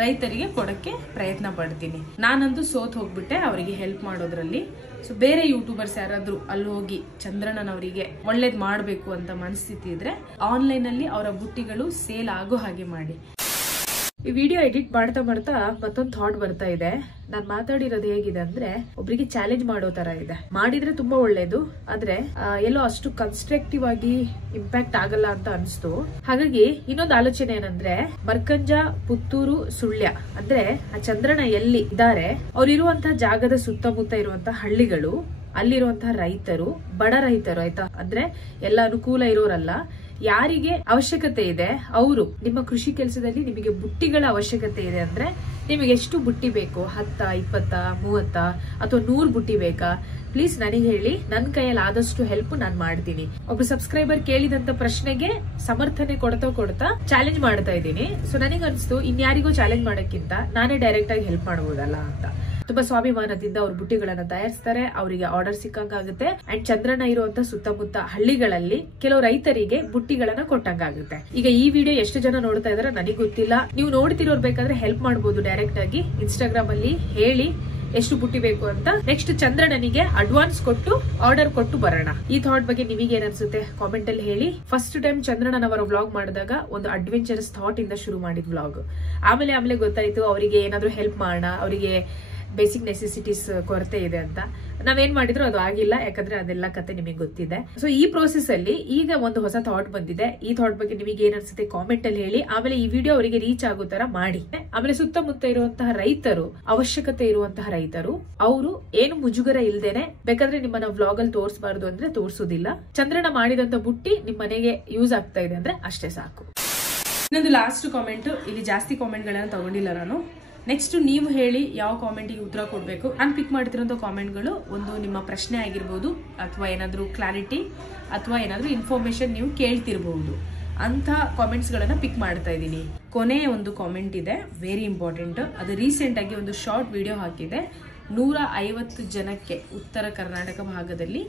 ರೈತರಿಗೆ ಕೊಡಕ್ಕೆ ಪ್ರಯತ್ನ ಪಡ್ತೀನಿ. ನಾನಂತೂ ಸೋತ್ ಹೋಗ್ಬಿಟ್ಟೆ ಅವರಿಗೆ ಹೆಲ್ಪ್ ಮಾಡೋದ್ರಲ್ಲಿ. ಸೊ ಬೇರೆ ಯೂಟ್ಯೂಬರ್ಸ್ ಯಾರಾದ್ರೂ ಅಲ್ಲಿ ಹೋಗಿ ಚಂದ್ರಣ್ಣನವರಿಗೆ ಒಳ್ಳೇದ್ ಮಾಡ್ಬೇಕು ಅಂತ ಮನಸ್ಥಿತಿ ಇದ್ರೆ ಆನ್ಲೈನ್ ಅಲ್ಲಿ ಅವರ ಬುಟ್ಟಿಗಳು ಸೇಲ್ ಆಗೋ ಹಾಗೆ ಮಾಡಿ. ಈ ವಿಡಿಯೋ ಎಡಿಟ್ ಮಾಡ್ತಾ ಮತ್ತೊಂದು ಥಾಟ್ ಬರ್ತಾ ಇದೆ. ನಾನ್ ಮಾತಾಡಿರೋದು ಹೇಗಿದೆ ಅಂದ್ರೆ, ಒಬ್ರಿಗೆ ಚಾಲೆಂಜ್ ಮಾಡೋ ತರ ಇದೆ. ಮಾಡಿದ್ರೆ ತುಂಬಾ ಒಳ್ಳೇದು, ಆದ್ರೆ ಎಲ್ಲೋ ಅಷ್ಟು ಕನ್ಸ್ಟ್ರಕ್ಟಿವ್ ಆಗಿ ಇಂಪ್ಯಾಕ್ಟ್ ಆಗಲ್ಲ ಅಂತ ಅನ್ಸ್ತು. ಹಾಗಾಗಿ ಇನ್ನೊಂದು ಆಲೋಚನೆ ಏನಂದ್ರೆ, ಮರ್ಕಂಜ, ಪುತ್ತೂರು, ಸುಳ್ಯ ಅಂದ್ರೆ ಆ ಚಂದ್ರಣ್ಣ ಎಲ್ಲಿ ಇದ್ದಾರೆ, ಅವ್ರಿರುವಂತಹ ಜಾಗದ ಸುತ್ತಮುತ್ತ ಇರುವಂತಹ ಹಳ್ಳಿಗಳು, ಅಲ್ಲಿರುವಂತಹ ರೈತರು, ಬಡ ರೈತರು, ಆಯ್ತಾ, ಅಂದ್ರೆ ಎಲ್ಲ ಅನುಕೂಲ ಇರೋರಲ್ಲ, ಯಾರಿಗೆ ಅವಶ್ಯಕತೆ ಇದೆ ಅವರು, ನಿಮ್ಮ ಕೃಷಿ ಕೆಲಸದಲ್ಲಿ ನಿಮಗೆ ಬುಟ್ಟಿಗಳ ಅವಶ್ಯಕತೆ ಇದೆ ಅಂದ್ರೆ ನಿಮಗೆ ಎಷ್ಟು ಬುಟ್ಟಿ ಬೇಕು, 10, 20, 30 ಅಥವಾ 100 ಬುಟ್ಟಿ ಬೇಕಾ, ಪ್ಲೀಸ್ ನನಗೆ ಹೇಳಿ. ನನ್ನ ಕೈಯಲ್ಲಿ ಆದಷ್ಟು ಹೆಲ್ಪ್ ನಾನು ಮಾಡ್ತೀನಿ. ಒಬ್ರು ಸಬ್ಸ್ಕ್ರೈಬರ್ ಕೇಳಿದಂತ ಪ್ರಶ್ನೆಗೆ ಸಮರ್ಥನೆ ಕೊಡ್ತಾ ಚಾಲೆಂಜ್ ಮಾಡ್ತಾ ಇದ್ದೀನಿ. ಸೊ ನನಗೆ ಅನ್ಸ್ತು, ಇನ್ಯಾರಿಗೂ ಚಾಲೆಂಜ್ ಮಾಡೋಕ್ಕಿಂತ ನಾನೇ ಡೈರೆಕ್ಟ್ ಆಗಿ ಹೆಲ್ಪ್ ಮಾಡಬಹುದಲ್ಲ ಅಂತ. ತುಂಬಾ ಸ್ವಾಭಿಮಾನದಿಂದ ಅವ್ರ ಬುಟ್ಟಿಗಳನ್ನ ತಯಾರಿಸ್ತಾರೆ, ಅವರಿಗೆ ಆರ್ಡರ್ ಸಿಕ್ಕಂಗಾಗುತ್ತೆ. ಅಂಡ್ ಚಂದ್ರಣ್ಣ ಇರುವಂತ ಸುತ್ತಮುತ್ತ ಹಳ್ಳಿಗಳಲ್ಲಿ ಕೆಲವು ರೈತರಿಗೆ ಬುಟ್ಟಿಗಳನ್ನ ಕೊಟ್ಟಂಗಾಗುತ್ತೆ. ಈಗ ಈ ವಿಡಿಯೋ ಎಷ್ಟು ಜನ ನೋಡ್ತಾ ಇದಾರೆ ನನಗೆ ಗೊತ್ತಿಲ್ಲ. ನೀವು ನೋಡ್ತಿರೋರ್ ಬೇಕಾದ್ರೆ ಹೆಲ್ಪ್ ಮಾಡಬಹುದು. ಡೈರೆಕ್ಟ್ ಆಗಿ ಇನ್ಸ್ಟಾಗ್ರಾಮ್ ಅಲ್ಲಿ ಹೇಳಿ ಎಷ್ಟು ಬುಟ್ಟಿ ಬೇಕು ಅಂತ. ನೆಕ್ಸ್ಟ್ ಚಂದ್ರಣ್ಣನಿಗೆ ಅಡ್ವಾನ್ಸ್ ಕೊಟ್ಟು ಆರ್ಡರ್ ಕೊಟ್ಟು ಬರೋಣ. ಈ ಥಾಟ್ ಬಗ್ಗೆ ನಿಮಗೆ ಏನ್ ಅನ್ಸುತ್ತೆ ಕಾಮೆಂಟ್ ಅಲ್ಲಿ ಹೇಳಿ. ಫಸ್ಟ್ ಟೈಮ್ ಚಂದ್ರಣ್ಣನವರ ವ್ಲಾಗ್ ಮಾಡಿದಾಗ ಒಂದು ಅಡ್ವೆಂಚರಸ್ ಥಾಟ್ ಇಂದ ಶುರು ಮಾಡಿದ್ ವ್ಲಾಗ್. ಆಮೇಲೆ ಗೊತ್ತಾಯ್ತು ಅವರಿಗೆ ಏನಾದ್ರು ಹೆಲ್ಪ್ ಮಾಡೋಣ, ಅವರಿಗೆ ಬೇಸಿಕ್ ನೆಸೆಸಿಟೀಸ್ ಕೊರತೆ ಇದೆ ಅಂತ. ನಾವೇನ್ ಮಾಡಿದ್ರು ಅದು ಆಗಿಲ್ಲ, ಯಾಕಂದ್ರೆ ಅದೆಲ್ಲ ಕತೆ ನಿಮಗೆ ಗೊತ್ತಿದೆ. ಸೊ ಈ ಪ್ರೋಸೆಸ್ ಅಲ್ಲಿ ಈಗ ಒಂದು ಹೊಸ ಥಾಟ್ ಬಂದಿದೆ. ಈ ಥಾಟ್ ಬಗ್ಗೆ ನಿಮಗೆ ಏನ್ ಅನ್ಸುತ್ತೆ ಕಾಮೆಂಟ್ ಅಲ್ಲಿ ಹೇಳಿ. ಆಮೇಲೆ ಈ ವಿಡಿಯೋ ಅವರಿಗೆ ರೀಚ್ ಆಗೋ ತರ ಮಾಡಿ. ಆಮೇಲೆ ಸುತ್ತಮುತ್ತ ಇರುವಂತಹ ರೈತರು, ಅವಶ್ಯಕತೆ ಇರುವಂತಹ ರೈತರು, ಅವರು ಏನು ಮುಜುಗರ ಇಲ್ದೇನೆ ಬೇಕಾದ್ರೆ ನಿಮ್ಮನ್ನ ವ್ಲಾಗ್ ಅಲ್ಲಿ ತೋರಿಸಬಾರ್ದು ಅಂದ್ರೆ ತೋರಿಸೋದಿಲ್ಲ. ಚಂದ್ರನ ಮಾಡಿದಂತ ಬುಟ್ಟಿ ನಿಮ್ ಮನೆಗೆ ಯೂಸ್ ಆಗ್ತಾ ಇದೆ ಅಂದ್ರೆ ಅಷ್ಟೇ ಸಾಕು. ಇನ್ನೊಂದು ಲಾಸ್ಟ್ ಕಾಮೆಂಟ್, ಇಲ್ಲಿ ಜಾಸ್ತಿ ಕಾಮೆಂಟ್ ಗಳನ್ನ ತಗೊಂಡಿಲ್ಲ ನಾನು. ನೆಕ್ಸ್ಟ್ ನೀವು ಹೇಳಿ ಯಾವ ಕಾಮೆಂಟಿಗೆ ಉತ್ತರ ಕೊಡಬೇಕು. ನಾನು ಪಿಕ್ ಮಾಡ್ತಿರೋಂಥ ಕಾಮೆಂಟ್ಗಳು ಒಂದು ನಿಮ್ಮ ಪ್ರಶ್ನೆ ಆಗಿರ್ಬೋದು, ಅಥವಾ ಏನಾದರೂ ಕ್ಲಾರಿಟಿ ಅಥವಾ ಏನಾದರೂ ಇನ್ಫಾರ್ಮೇಶನ್ ನೀವು ಕೇಳ್ತಿರ್ಬಹುದು ಅಂತ ಕಾಮೆಂಟ್ಸ್ ಗಳನ್ನ ಪಿಕ್ ಮಾಡ್ತಾ ಇದ್ದೀನಿ. ಕೊನೆಯ ಒಂದು ಕಾಮೆಂಟ್ ಇದೆ, ವೆರಿ ಇಂಪಾರ್ಟೆಂಟ್. ಅದು ರೀಸೆಂಟ್ ಆಗಿ ಒಂದು ಶಾರ್ಟ್ ವಿಡಿಯೋ ಹಾಕಿದೆ. 150 ಜನಕ್ಕೆ ಉತ್ತರ ಕರ್ನಾಟಕ ಭಾಗದಲ್ಲಿ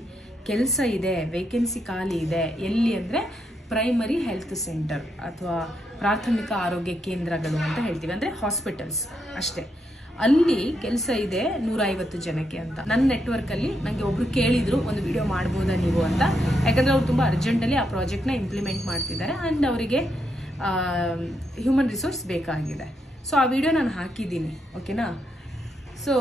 ಕೆಲಸ ಇದೆ, ವೇಕೆನ್ಸಿ ಖಾಲಿ ಇದೆ. ಎಲ್ಲಿ ಅಂದ್ರೆ ಪ್ರೈಮರಿ ಹೆಲ್ತ್ ಸೆಂಟರ್ ಅಥವಾ ಪ್ರಾಥಮಿಕ ಆರೋಗ್ಯ ಕೇಂದ್ರಗಳು ಅಂತ ಹೇಳ್ತೀವಿ, ಅಂದ್ರೆ ಹಾಸ್ಪಿಟಲ್ಸ್ ಅಷ್ಟೇ. ಅಲ್ಲಿ ಕೆಲಸ ಇದೆ 150 ಜನಕ್ಕೆ ಅಂತ. ನನ್ನ ನೆಟ್ವರ್ಕ್ ಅಲ್ಲಿ ನಂಗೆ ಒಬ್ರು ಕೇಳಿದ್ರು ಒಂದು ವಿಡಿಯೋ ಮಾಡ್ಬೋದಾ ನೀವು ಅಂತ. ಯಾಕಂದ್ರೆ ಅವ್ರು ತುಂಬಾ ಅರ್ಜೆಂಟ್ ಅಲ್ಲಿ ಆ ಪ್ರಾಜೆಕ್ಟ್ ನ ಇಂಪ್ಲಿಮೆಂಟ್ ಮಾಡ್ತಿದ್ದಾರೆ ಅಂಡ್ ಅವರಿಗೆ ಹ್ಯೂಮನ್ ರಿಸೋರ್ಸ್ ಬೇಕಾಗಿದೆ. ಸೊ ಆ ವಿಡಿಯೋ ನಾನು ಹಾಕಿದ್ದೀನಿ, ಓಕೆನಾ. ಸೊ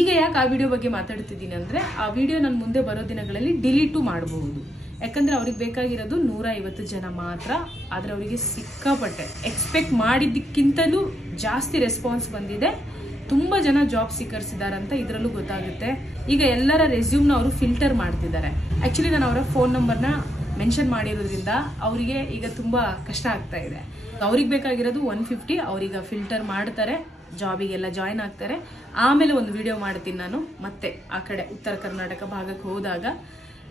ಈಗ ಯಾಕೆ ಆ ವಿಡಿಯೋ ಬಗ್ಗೆ ಮಾತಾಡ್ತಿದ್ದೀನಿ ಅಂದ್ರೆ, ಆ ವಿಡಿಯೋ ನಾನು ಮುಂದೆ ಬರೋ ದಿನಗಳಲ್ಲಿ ಡಿಲೀಟು ಮಾಡಬಹುದು. ಯಾಕಂದ್ರೆ ಅವ್ರಿಗೆ ಬೇಕಾಗಿರೋದು 150 ಜನ ಮಾತ್ರ. ಆದ್ರೆ ಅವರಿಗೆ ಸಿಕ್ಕಾಪಟ್ಟೆ ಎಕ್ಸ್ಪೆಕ್ಟ್ ಮಾಡಿದ್ದಕ್ಕಿಂತಲೂ ಜಾಸ್ತಿ ರೆಸ್ಪಾನ್ಸ್ ಬಂದಿದೆ. ತುಂಬಾ ಜನ ಜಾಬ್ ಸೀಕರ್ಸ್ ಇದ್ದಾರೆ ಅಂತ ಇದರಲ್ಲೂ ಗೊತ್ತಾಗುತ್ತೆ. ಈಗ ಎಲ್ಲರ ರೆಸ್ಯೂಮ್ನ ಅವರು ಫಿಲ್ಟರ್ ಮಾಡ್ತಿದ್ದಾರೆ. ಆಕ್ಚುಲಿ ನಾನು ಅವರ ಫೋನ್ ನಂಬರ್ನ ಮೆನ್ಷನ್ ಮಾಡಿರೋದ್ರಿಂದ ಅವರಿಗೆ ಈಗ ತುಂಬಾ ಕಷ್ಟ ಆಗ್ತಾ ಇದೆ. ಅವ್ರಿಗೆ ಬೇಕಾಗಿರೋದು 150, ಅವ್ರೀಗ ಫಿಲ್ಟರ್ ಮಾಡ್ತಾರೆ, ಜಾಬಿಗೆಲ್ಲ ಜಾಯಿನ್ ಆಗ್ತಾರೆ. ಆಮೇಲೆ ಒಂದು ವಿಡಿಯೋ ಮಾಡ್ತೀನಿ ನಾನು ಮತ್ತೆ ಆ ಕಡೆ ಉತ್ತರ ಕರ್ನಾಟಕ ಭಾಗಕ್ಕೆ ಹೋದಾಗ.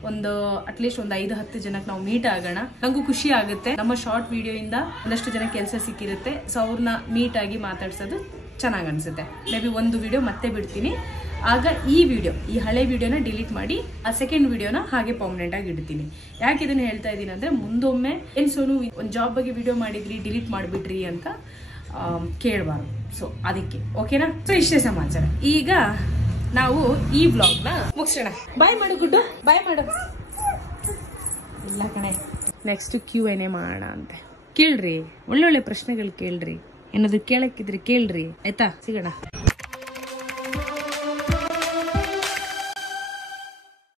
ಒಂದು ಅಟ್ಲೀಸ್ಟ್ ಒಂದು 5-10 ಜನಕ್ಕೆ ನಾವು ಮೀಟ್ ಆಗೋಣ. ನಂಗೂ ಖುಷಿ ಆಗುತ್ತೆ. ನಮ್ಮ ಶಾರ್ಟ್ ವಿಡಿಯೋ ಇಂದ ಒಂದಷ್ಟು ಜನ ಕೆಲಸ ಸಿಕ್ಕಿರುತ್ತೆ. ಸೊ ಅವ್ರನ್ನ ಮೀಟ್ ಆಗಿ ಮಾತಾಡ್ಸೋದು ಚೆನ್ನಾಗಿ ಅನ್ಸುತ್ತೆ. ಮೇ ಬಿ ಒಂದು ವಿಡಿಯೋ ಮತ್ತೆ ಬಿಡ್ತೀನಿ. ಆಗ ಈ ಹಳೆ ವಿಡಿಯೋನ ಡಿಲೀಟ್ ಮಾಡಿ ಆ ಸೆಕೆಂಡ್ ವಿಡಿಯೋನ ಹಾಗೆ ಪರ್ಮನೆಂಟ್ ಆಗಿ ಇಡ್ತೀನಿ. ಯಾಕೆ ಇದನ್ನ ಹೇಳ್ತಾ ಇದ್ದೀನಿ ಅಂದ್ರೆ, ಮುಂದೊಮ್ಮೆ ಏನ್ ಸೋನು ಒಂದು ಜಾಬ್ ಬಗ್ಗೆ ವಿಡಿಯೋ ಮಾಡಿದ್ರಿ ಡಿಲೀಟ್ ಮಾಡಿಬಿಟ್ರಿ ಅಂತ ಕೇಳಬಾರ್ದು. ಸೊ ಅದಕ್ಕೆ ಓಕೆನಾ. ಸೊ ಇಷ್ಟೇ ಸಮಾಚಾರ. ಈಗ ನಾವು ಈ ವ್ಲಾಗ್ ನ ಮುಗಿಸೋಣ. ಬಾಯ್ ಮಾಡು ಗುಡ್ಡು, ಬಾಯ್ ಮಾಡು. ಇಲ್ಲ ಕಣೆ, ನೆಕ್ಸ್ಟ್ Q&A ಮಾಡೋಣ ಅಂತೆ. ಕೇಳ್ರಿ, ಒಳ್ಳೊಳ್ಳೆ ಪ್ರಶ್ನೆಗಳು ಕೇಳ್ರಿ. ಏನಾದ್ರು ಕೇಳಕ್ಕಿದ್ರೆ ಕೇಳ್ರಿ, ಆಯ್ತಾ. ಸಿಗೋಣ.